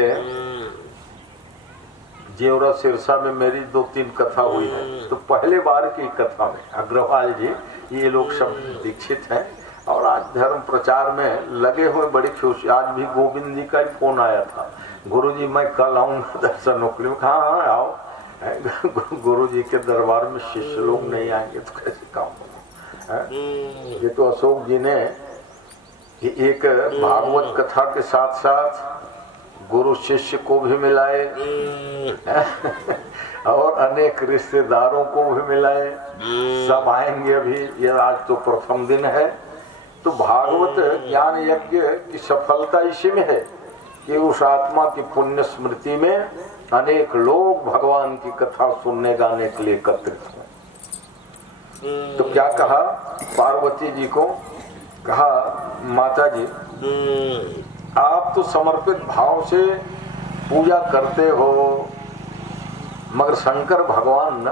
जेवरा सिरसा में मेरी 2-3 कथा हुई है, तो पहले बार की कथा में अग्रवाल जी ये लोग सब दीक्षित हैं और आज धर्म प्रचार में लगे हुए, बड़ी खुशी। आज भी गोविंद जी का ही फोन आया था, गुरुजी मैं कल आऊंगा दर्शन नौकरी में। हाँ आओ, गुरुजी के दरबार में शिष्य लोग नहीं आएंगे तो कैसे काम होगा। ये तो अशोक जी ने एक भागवत कथा के साथ साथ गुरु शिष्य को भी मिलाए और अनेक रिश्तेदारों को भी मिलाए, सब आएंगे अभी। ये आज तो प्रथम दिन है। तो भागवत ज्ञान यज्ञ की सफलता इसी में है कि उस आत्मा की पुण्य स्मृति में अनेक लोग भगवान की कथा सुनने गाने के लिए एकत्रित हुए। तो क्या कहा पार्वती जी को, कहा माता जी आप तो समर्पित भाव से पूजा करते हो, मगर शंकर भगवान ना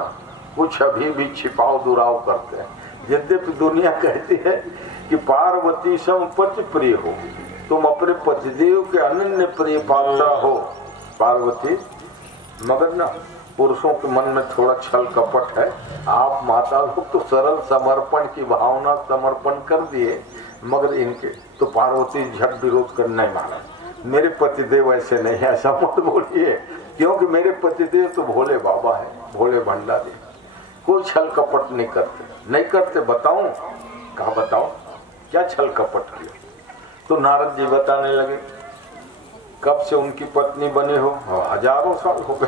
कुछ अभी भी छिपाव दुराव करते हैं। यद्यपि दुनिया कहती है कि पार्वती सम पति प्रिय हो, तुम अपने पतिदेव के अनन्य प्रिय पात्रा हो पार्वती, मगर ना पुरुषों के मन में थोड़ा छल कपट है। आप माता लोग तो सरल समर्पण की भावना समर्पण कर दिए, मगर इनके तो पार्वती झट विरोध करना ही माना, मेरे पतिदेव ऐसे नहीं है, ऐसा मत बोलिए, क्योंकि मेरे पतिदेव तो भोले बाबा है, भोले भंडारी, कोई छल कपट नहीं करते। बताऊं? कहा बताओ क्या छल कपट किया? तो नारद जी बताने लगे कब से उनकी पत्नी बने हो? हजारों साल हो गए।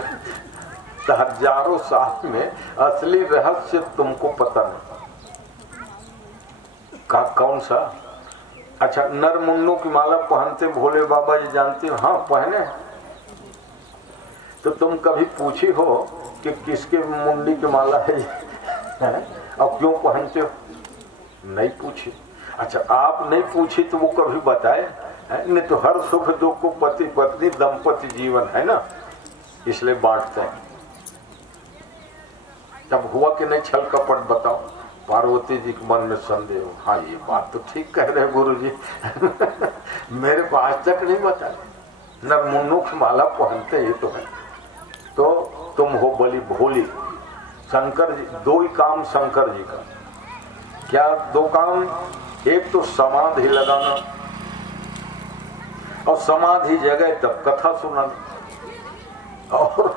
तो हजारों साल में असली रहस्य तुमको पता नहीं। कहा कौन सा? अच्छा, नर मुन्नों की माला पहनते भोले बाबा जी जानते हो? हाँ पहने। तो तुम कभी पूछी हो कि किसके मुंडी की माला है और क्यों पहनते हो? नहीं पूछी। अच्छा आप नहीं पूछी तो वो कभी बताए? नहीं तो हर सुख दुख को पति पत्नी दंपति जीवन है ना, इसलिए बांटते हैं। तब हुआ कि नहीं छल कपट? बताओ। पार्वती जी के मन में संदेह हो, हाँ ये बात तो ठीक कह रहे गुरु जी मेरे को आज तक नहीं बताया। नरमुन्नों की माला पहनते ये तो है। तो तुम हो बली भोली। शंकर जी, दो ही काम शंकर जी का। क्या दो काम? एक तो समाधि लगाना और समाधि जगह तब कथा सुनाना, और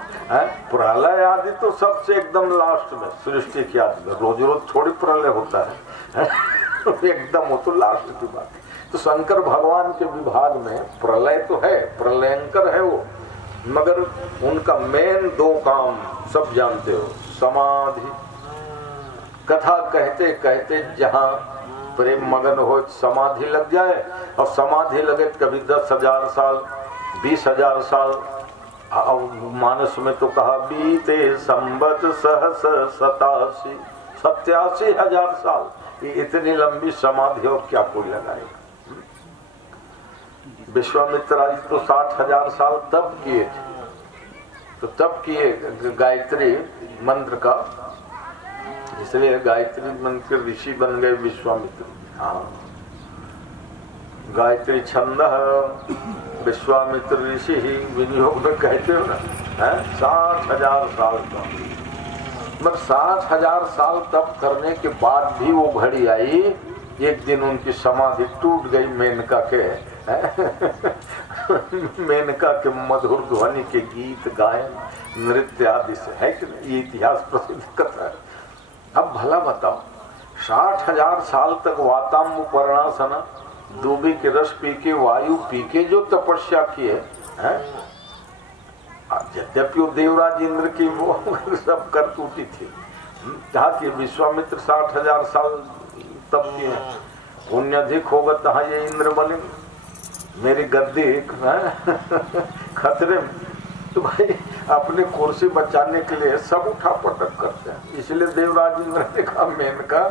प्रलय आदि तो सबसे एकदम लास्ट में, सृष्टि की आदि में। रोज रोज थोड़ी प्रलय होता है एकदम वो तो लास्ट की बात है। तो शंकर भगवान के विभाग में प्रलय तो है, प्रलयंकर है वो, मगर उनका मेन दो काम सब जानते हो। समाधि, कथा कहते कहते जहां प्रेम मगन हो समाधि लग जाए, और समाधि लगे कभी 10,000 साल 20,000 साल। मानस में तो कहा बीते संबत सहस 87,000 साल। ये इतनी लंबी समाधि हो क्या कोई लगाएगा? विश्वामित्र आदि तो 60,000 साल तब किए थे। तो तब किए गायत्री मंत्र का, इसलिए गायत्री मंत्र के ऋषि बन गए विश्वामित्र। हाँ, गायत्री छंद विश्वामित्र ऋषि ही विनियोग में कहते हो ना, है 60,000 साल का। मगर 60,000 साल तप करने के बाद भी वो घड़ी आई, एक दिन उनकी समाधि टूट गई मेनका के मेनका के मधुर ध्वनि के गीत गायन नृत्य आदि से, है कि नहीं? ये इतिहास प्रसिद्ध कथा है। अब भला बताओ, 60,000 साल तक वाताम पर्णासना, दूबी के रस पी के, वायु पी के जो तपस्या की है, यद्यपि वो देवराज इंद्र की वो सब कर टूटी थी। कहा कि विश्वामित्र 60,000 साल तप किए, पुण्य अधिक होगा तहा ये इंद्र बने, मेरी गद्दी खतरे में। तो भाई अपने कुर्सी बचाने के लिए सब उठा पटक करते हैं। इसलिए देवराज इंद्र ने कहा मेनका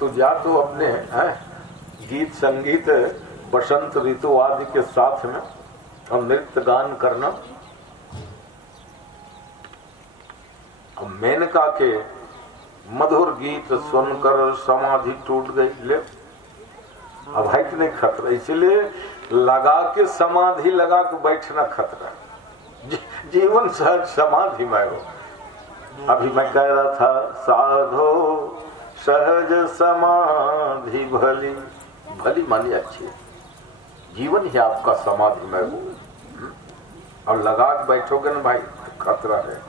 तो जा, तो अपने गीत संगीत बसंत ऋतु आदि के साथ में और नृत्य गान करना। मेनका के मधुर गीत सुनकर समाधि टूट गई। ले अब है कि नहीं खतरा? इसलिए लगा के समाधि लगा के बैठना खतरा। जीवन सहज समाधि में हो। अभी मैं कह रहा था साधो सहज समाधि भली, भली मानी अच्छी है। जीवन ही आपका समाधि में हो और लगा के बैठोगे ना भाई तो खतरा है।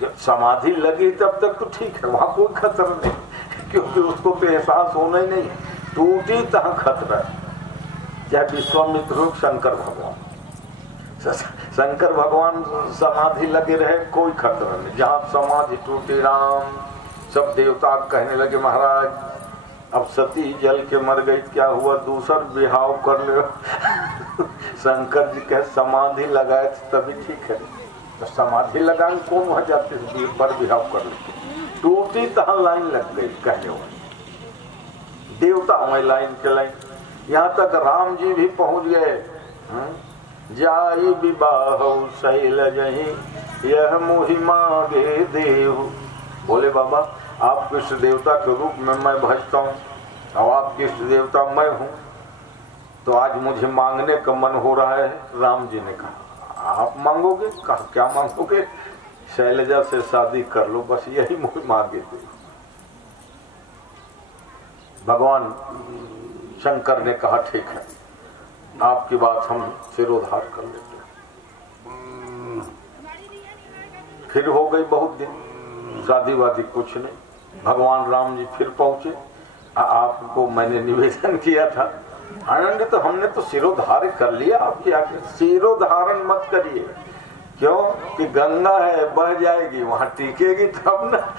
जब समाधि लगी तब तक तो ठीक है, वहां कोई खतरा नहीं, क्योंकि उसको तो एहसास होना ही नहीं। टूटी तहाँ खतरा है। चाहे विश्वामित्र हो शंकर भगवान, शंकर भगवान समाधि लगे रहे कोई खतरा नहीं। जहां समाधि टूटी राम, सब देवता कहने लगे महाराज अब सती जल के मर गई, क्या हुआ दूसर बिहाव कर ले। शंकर जी कहे समाधि लगाए तभी ठीक है, तो समाधि लगाए कौन वहां जाते पर बिहाव कर ले। टूटी तहाँ लाइन लग गई कहने वाली, देवता हमें लाइन के लाइन। यहाँ तक राम जी भी पहुंच गए। जाई विवाह शैलजहि यह मोहि मांगे देव। बोले बाबा आप कृष्ण देवता के रूप में मैं भजता हूँ और आप कृष्ण देवता मैं हूँ, तो आज मुझे मांगने का मन हो रहा है। राम जी ने कहा आप मांगोगे? कहा क्या मांगोगे? शैलजा से शादी कर लो, बस यही मुझे मांगे देव। भगवान शंकर ने कहा ठीक है आपकी बात हम सिरोधार कर लेते हैं। फिर हो गई बहुत दिन शादी वादी कुछ नहीं। भगवान राम जी फिर पहुंचे। आपको मैंने निवेदन किया था आनंद, तो हमने तो सिरोधार कर लिया, आपकी आगे सिरोधारण मत करिए। क्यों कि गंगा है बह जाएगी, वहां टिकेगी तब ना।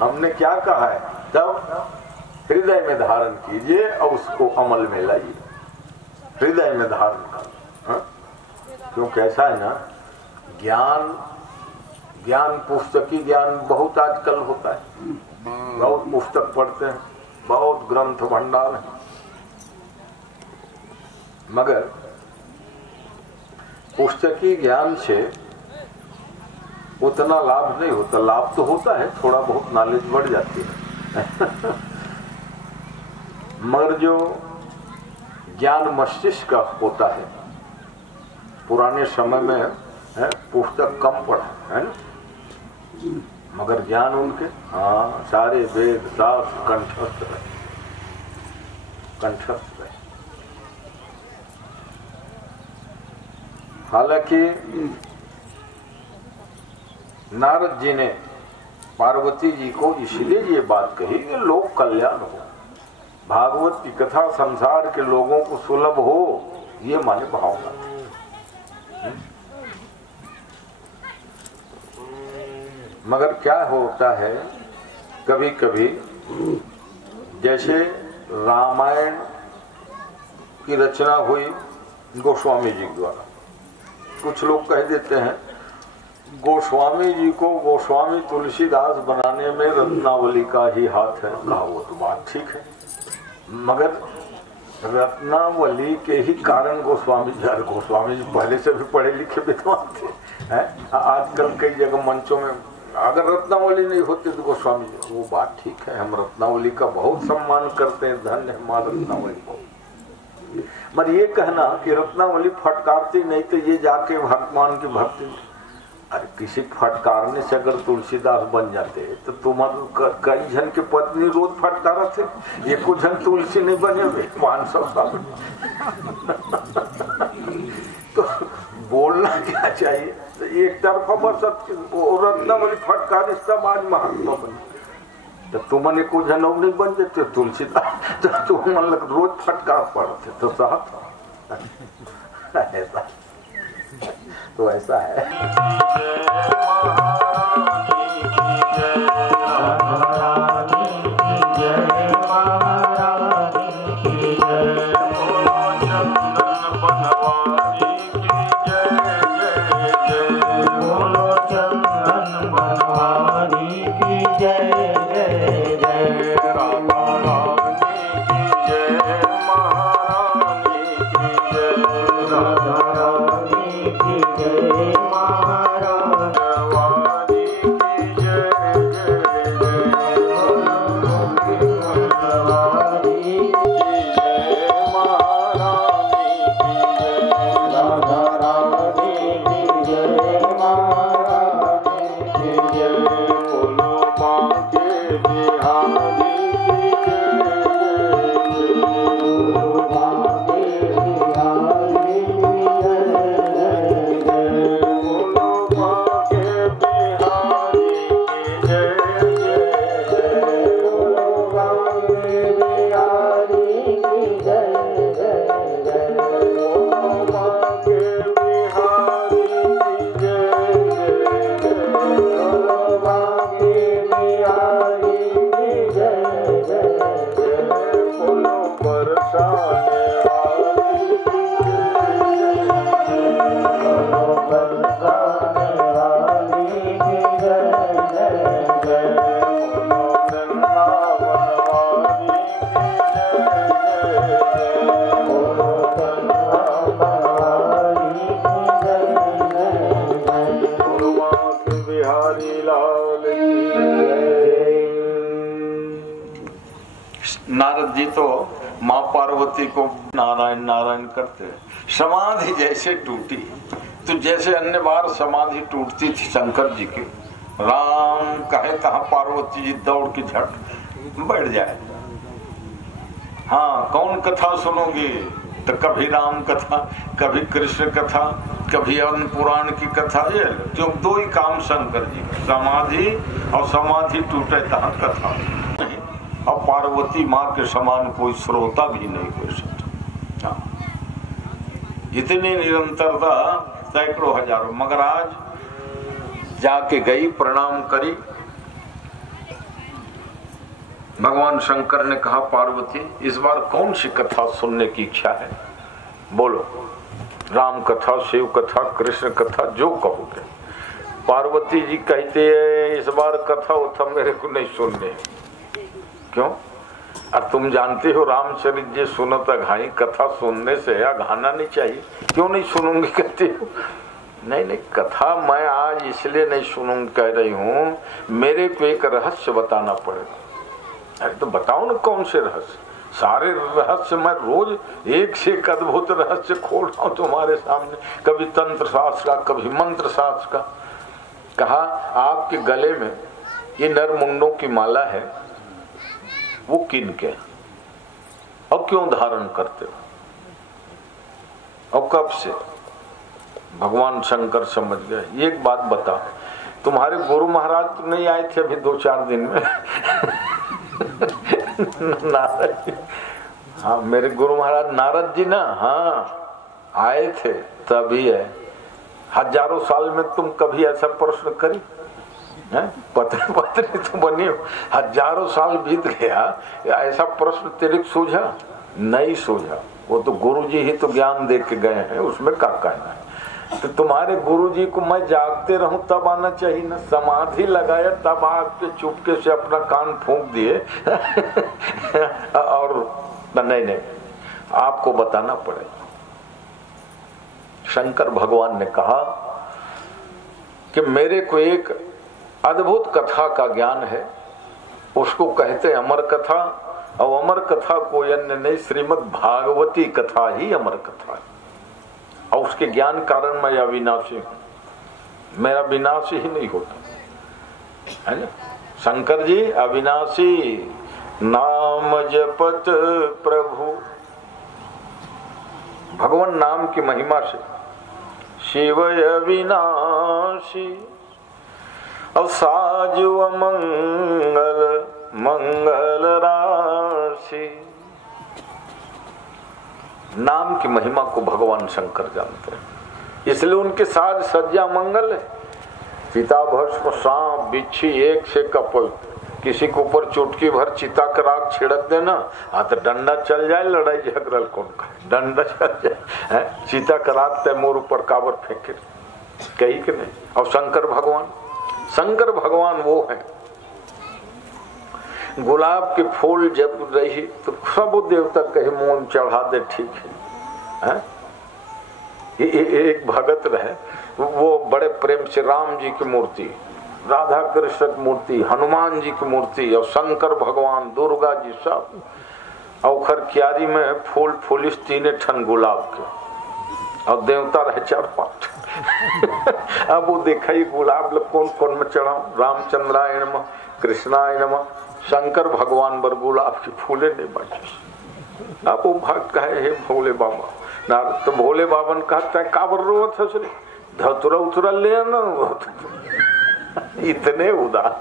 हमने क्या कहा है, तब हृदय में धारण कीजिए और उसको अमल में लाइए। हृदय में धारण कर। क्योंकि ऐसा है ना, ज्ञान पुस्तकी ज्ञान बहुत आजकल होता है, बहुत पुस्तक पढ़ते हैं, बहुत ग्रंथ भंडार है, मगर पुस्तकी ज्ञान से उतना लाभ नहीं होता। लाभ तो होता है, थोड़ा बहुत नॉलेज बढ़ जाती है। मगर जो ज्ञान मस्तिष्क का होता है, पुराने समय में है पुस्तक कम पढ़ा है ना, मगर ज्ञान उनके सारे वेद शास्त्र कंठस्थ रहे। हालांकि नारद जी ने पार्वती जी को इसलिए ये बात कही कि लोक कल्याण हो, भागवत की कथा संसार के लोगों को सुलभ हो, ये माने भावना थी। मगर क्या होता है कभी कभी, जैसे रामायण की रचना हुई गोस्वामी जी द्वारा, कुछ लोग कह देते हैं गोस्वामी जी को गोस्वामी तुलसीदास बनाने में रत्नावली का ही हाथ है। कहा वो तो बात ठीक है, मगर रत्नावली के ही कारण गोस्वामी जी पहले से भी पढ़े लिखे विद्वान थे। आजकल कई जगह मंचों में अगर रत्नावली नहीं होती तो गोस्वामी जी, वो बात ठीक है, हम रत्नावली का बहुत सम्मान करते हैं, धन्य है मां रत्नावली को। मगर ये कहना कि रत्नावली फटकारती नहीं तो ये जाके भगवान की भक्ति, अरे किसी फटकारने से अगर तुलसीदास बन जाते तो तुम्हारे कई जन के पत्नी रोज फटकारा थे, एको जन तुलसी नहीं बने हुए 500 साल। तो बोलना क्या चाहिए, तो एक तरफा बस रत्नावली फटकार समाज महात्मा बने, तो तुमने को जन नहीं बन जाते तुलसीदास, तो तुम रोज फटकार पड़ते तो साहब ऐसा तो ऐसा है। राधा रानी की जय, महाराज नारद जी तो माँ पार्वती को नारायण नारायण करते, समाधि जैसे टूटी। तो जैसे अन्य बार समाधि टूटती थी शंकर जी की, राम कहे तहाँ पार्वती जी दौड़ के झट बैठ जाए। हाँ, कौन कथा सुनोगे? तो कभी राम कथा, कभी कृष्ण कथा, कभी अन्न पुराण की कथा। ये क्यों? दो ही काम शंकर जी, समाधि और समाधि टूटे तहाँ कथा नहीं। और पार्वती माँ के समान कोई श्रोता भी नहीं हो सकता। हाँ, इतनी निरंतरता, सैकड़ों हजारों। मगर आज जाके गई, प्रणाम करी। भगवान शंकर ने कहा, पार्वती इस बार कौन सी कथा सुनने की इच्छा है? बोलो, राम कथा, शिव कथा, कृष्ण कथा, जो कहोगे। पार्वती जी कहते हैं, इस बार कथा उथा मेरे को नहीं सुनने। क्यों? और तुम जानते हो रामचरित जी सुनत अघाई, कथा सुनने से अघाना नहीं चाहिए। क्यों नहीं सुनूंगी कहते हो? नहीं नहीं, कथा मैं आज इसलिए नहीं सुनूंगी कह रही हूँ, मेरे को एक रहस्य बताना पड़ेगा। अरे तो बताओ ना, कौन से रहस्य? सारे रहस्य मैं रोज एक से एक अद्भुत रहस्य खोल रहा हूं तुम्हारे सामने। कभी तंत्र शास्त्र का, कभी मंत्र शास्त्र का। कहा, आपके गले में ये नरमुंडों की माला है, वो किन के और क्यों धारण करते हो और कब से? भगवान शंकर समझ गए। एक बात बता, तुम्हारे गुरु महाराज तो नहीं आए थे अभी 2-4 दिन में? नारद जी, हाँ मेरे गुरु महाराज नारद जी ना, हाँ आए थे तभी है। हजारों साल में तुम कभी ऐसा प्रश्न करी है? पत्नी पत्नी तो बनी हो, हजारों साल बीत गया, ऐसा प्रश्न तेरे को सूझा? नहीं सूझा। वो तो गुरु जी ही तो ज्ञान दे के गए हैं, उसमें क्या कहना है? तो तुम्हारे गुरुजी को मैं जागते रहूं तब आना चाहिए ना। समाधि लगाया तब आपके चुपके से अपना कान फूंक दिए और नहीं, आपको बताना पड़ेगा। शंकर भगवान ने कहा कि मेरे को एक अद्भुत कथा का ज्ञान है, उसको कहते अमर कथा। और अमर कथा कोई अन्य नहीं, श्रीमद् भागवती कथा ही अमर कथा है। और उसके ज्ञान कारण मैं अविनाशी हूं, मेरा विनाश ही नहीं होता है ना। शंकर जी अविनाशी, नाम जपत प्रभु। भगवान नाम की महिमा से शिव अविनाशी, और साजु मंगल मंगल राशि। नाम की महिमा को भगवान शंकर जानते हैं, इसलिए उनके साज सज्जा मंगल है। चिता भस्म, सांप बिच्छी एक से कपल, किसी के ऊपर चुटकी भर चिता का राग छिड़क देना, हाँ तो डंडा चल जाए, लड़ाई झगड़ा कौन का डंडा चल जाए, चिता का राग तैमूर ऊपर काबर फेंके, कही कि नहीं। और शंकर भगवान वो है। गुलाब के फूल जब रही तो सब देवता कहे मोन चढ़ा दे, ठीक है। एक भगत रहे, वो बड़े प्रेम से राम जी की मूर्ति, राधा कृष्ण की मूर्ति, हनुमान जी की मूर्ति और शंकर भगवान, दुर्गा जी सब औखर क्यारी में फूल फूलिस 3 ठन गुलाब के, और देवता रहे 4-5। अब वो देखा ही गुलाब कौन कौन में चढ़ाऊं, रामचंद्राय नमः, कृष्णाय नमः, शंकर भगवान बर गुलाब की फूले नहीं बांटी। अब वो भाग कहे, हे भोले बाबा ना, तो भोले बाबा ने कहता है काबर रो थसरे धतुरा उतरा ले ना। इतने उदार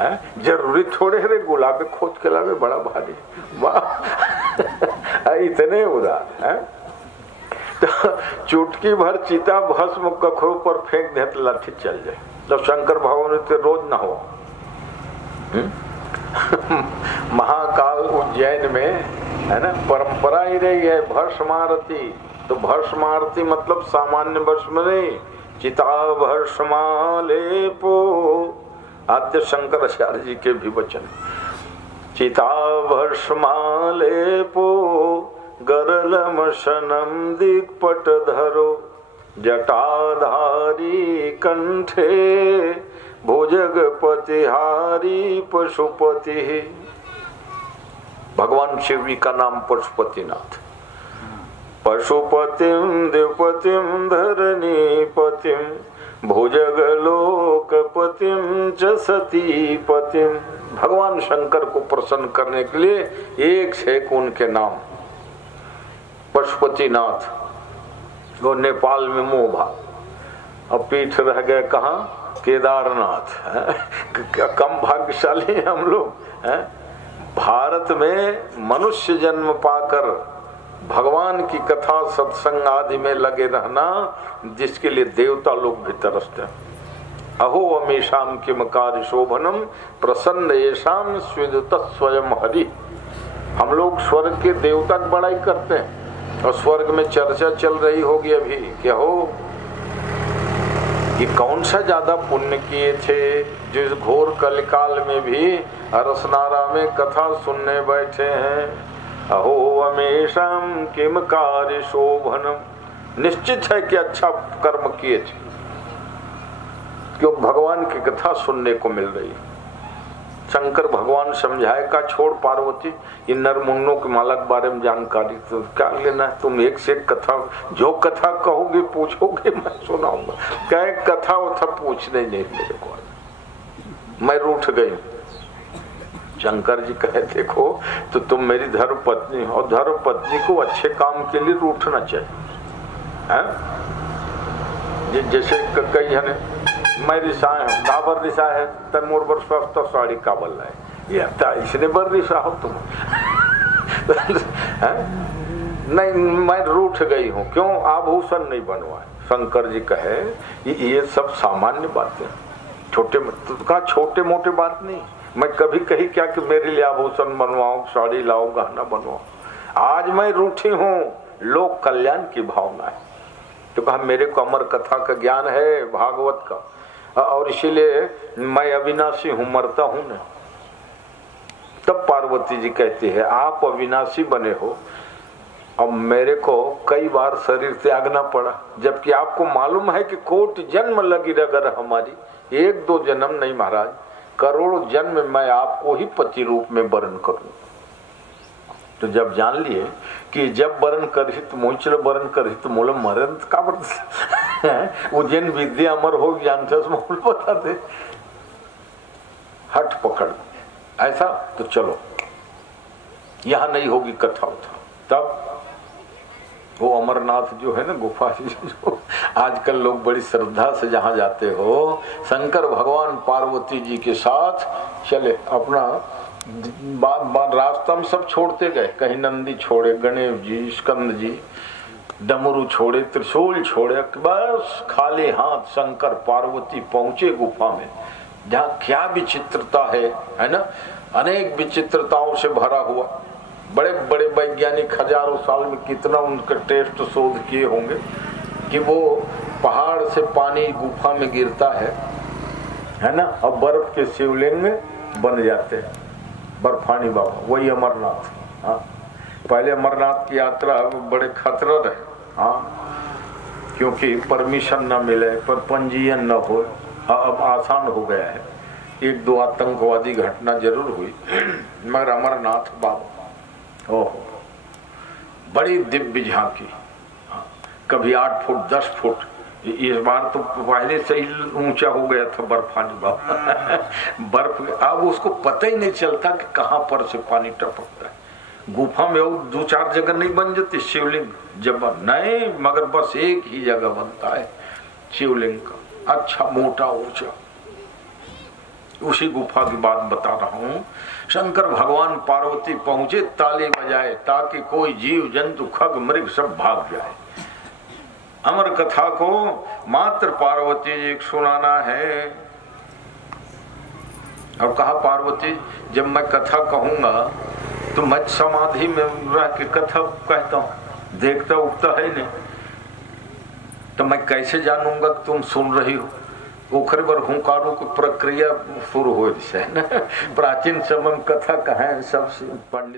है, जरूरी थोड़े रे गुलाब खोज के लावे, बड़ा भारी वाह। इतने उदार है, तो चुटकी भर चिता भस्म कखों पर फेंक दे तो लाठी चल जाए। जब शंकर भगवान रोज ना हो। महाकाल उज्जैन में है ना, परंपरा ही रही है भस्मारती। तो भस्मारती मतलब सामान्य भस्म नहीं, चिता भस्मालेपो। आद्य शंकराचार्य जी के भी वचन, चिता भस्मालेपो गरलमशनम दिक्पट धरो, जटाधारी कंठे भुजगपतिहारी पशुपति। भगवान शिव जी का नाम पशुपतिनाथ। पशुपतिम देवपतिम धरणीपतिम भुजगलोकपतिम च सतीपतिम। भगवान शंकर को प्रसन्न करने के लिए एक से एक उनके नाम। पशुपतिनाथ वो नेपाल में मोभा, अब पीठ रह गए कहाँ, केदारनाथ। कम भाग्यशाली हैं हम लोग हैं। भारत में मनुष्य जन्म पाकर भगवान की कथा सत्संग आदि में लगे रहना, जिसके लिए देवता लोग भी तरसते हैं। अहो अमेशाम किम कार्य शोभनम प्रसन्न येषाम स्विदुत स्वयं हरि। हम लोग स्वर्ग के देवता की बड़ाई करते हैं, और स्वर्ग में चर्चा चल रही होगी अभी, क्या हो ये कौन सा ज्यादा पुण्य किए थे जो इस घोर कलिकाल में भी अरसनारा में कथा सुनने बैठे हैं। अहो अमेशाम किम कार्य शोभनम। निश्चित है कि अच्छा कर्म किए थे, क्यों भगवान की कथा सुनने को मिल रही है। शंकर भगवान समझाए का छोड़ पार्वती, ये नरमुन्नों के माला के बारे में जानकारी तो क्या लेना है, तुम एक से एक कथा, जो कथा कहोगे पूछोगे मैं सुनाऊंगा। क्या कथा उथा पूछने नहीं मेरे को, मैं रूठ गई। शंकर जी कहे देखो तो तुम मेरी धर्म पत्नी हो, और धर्म पत्नी को अच्छे काम के लिए रूठना चाहिए है? जैसे कई है मैं रिसा है, काबर रिसा है तैमूर बर स्वस्थ साड़ी काबल है, ये इसने बर रिसा हो तुम नहीं, मैं रूठ गई हूँ, क्यों आभूषण नहीं बनवाए। शंकर जी कहे ये सब सामान्य बातें, छोटे कहा छोटे मोटे बात नहीं। मैं कभी कही क्या कि मेरे लिए आभूषण बनवाओ, साड़ी लाओ, गहना बनवाओ। आज मैं रूठी हूँ, लोक कल्याण की भावना है। तो कहा मेरे को अमर कथा का ज्ञान है, भागवत का, और इसीलिए मैं अविनाशी हूँ, मरता हूँ न। तब पार्वती जी कहती है आप अविनाशी बने हो, अब मेरे को कई बार शरीर त्यागना पड़ा, जबकि आपको मालूम है कि कोटि जन्म लगी रगर हमारी, एक दो जन्म नहीं महाराज, करोड़ों जन्म मैं आपको ही पति रूप में वर्ण करूं। तो जब जान लिए कि जब वर्ण करहित मोचल वर्ण करहित मूल मरण का उज्जैन विद्या अमर हो जानते मूल बताते, हट पकड़ ऐसा तो चलो यहां नहीं होगी कथा उथा। तब वो अमरनाथ जो है ना गुफा, जो आजकल लोग बड़ी श्रद्धा से जहां जाते हो, शंकर भगवान पार्वती जी के साथ चले, अपना रास्ता में सब छोड़ते गए। कहीं नंदी छोड़े, गणेश जी, स्कंद जी, डमरू छोड़े, त्रिशूल छोड़े, बस खाली हाथ शंकर पार्वती पहुंचे गुफा में, जहाँ क्या विचित्रता है ना, अनेक विचित्रताओं से भरा हुआ। बड़े बड़े वैज्ञानिक हजारों साल में कितना उनका टेस्ट शोध किए होंगे कि वो पहाड़ से पानी गुफा में गिरता है ना, और बर्फ के शिवलिंग में बन जाते हैं, बर्फानी बाबा, वही अमरनाथ। हाँ, पहले अमरनाथ की यात्रा बड़े खतरा रहे, हाँ, क्योंकि परमिशन न मिले, पर पंजीयन न हो, अब आसान हो गया है। एक दो आतंकवादी घटना जरूर हुई, मगर अमरनाथ बाबा ओहो बड़ी दिव्य झांकी, कभी 8 फुट 10 फुट, इस बार तो पहले से ही ऊंचा हो गया था बर्फानी बाबा बर्फ, अब उसको पता ही नहीं चलता कि कहां पर से पानी टपकता है। गुफा में और 2-4 जगह नहीं बन जाती शिवलिंग, जब नहीं, मगर बस एक ही जगह बनता है शिवलिंग का, अच्छा मोटा ऊंचा। उसी गुफा की बात बता रहा हूं। शंकर भगवान पार्वती पहुंचे, ताली बजाए ताकि कोई जीव जंतु खग मृग सब भाग जाए। अमर कथा को मात्र पार्वती जी को सुनाना है। अब कहा पार्वती जब मैं कथा कहूंगा तो मैं समाधि में रह के कथा कहता हूं, देखता उठता है नहीं, तो मैं कैसे जानूंगा कि तुम सुन रही हो। ओखरे पर हुंकारों की प्रक्रिया शुरू हो, प्राचीन समय में कथा कहा है सब पंडित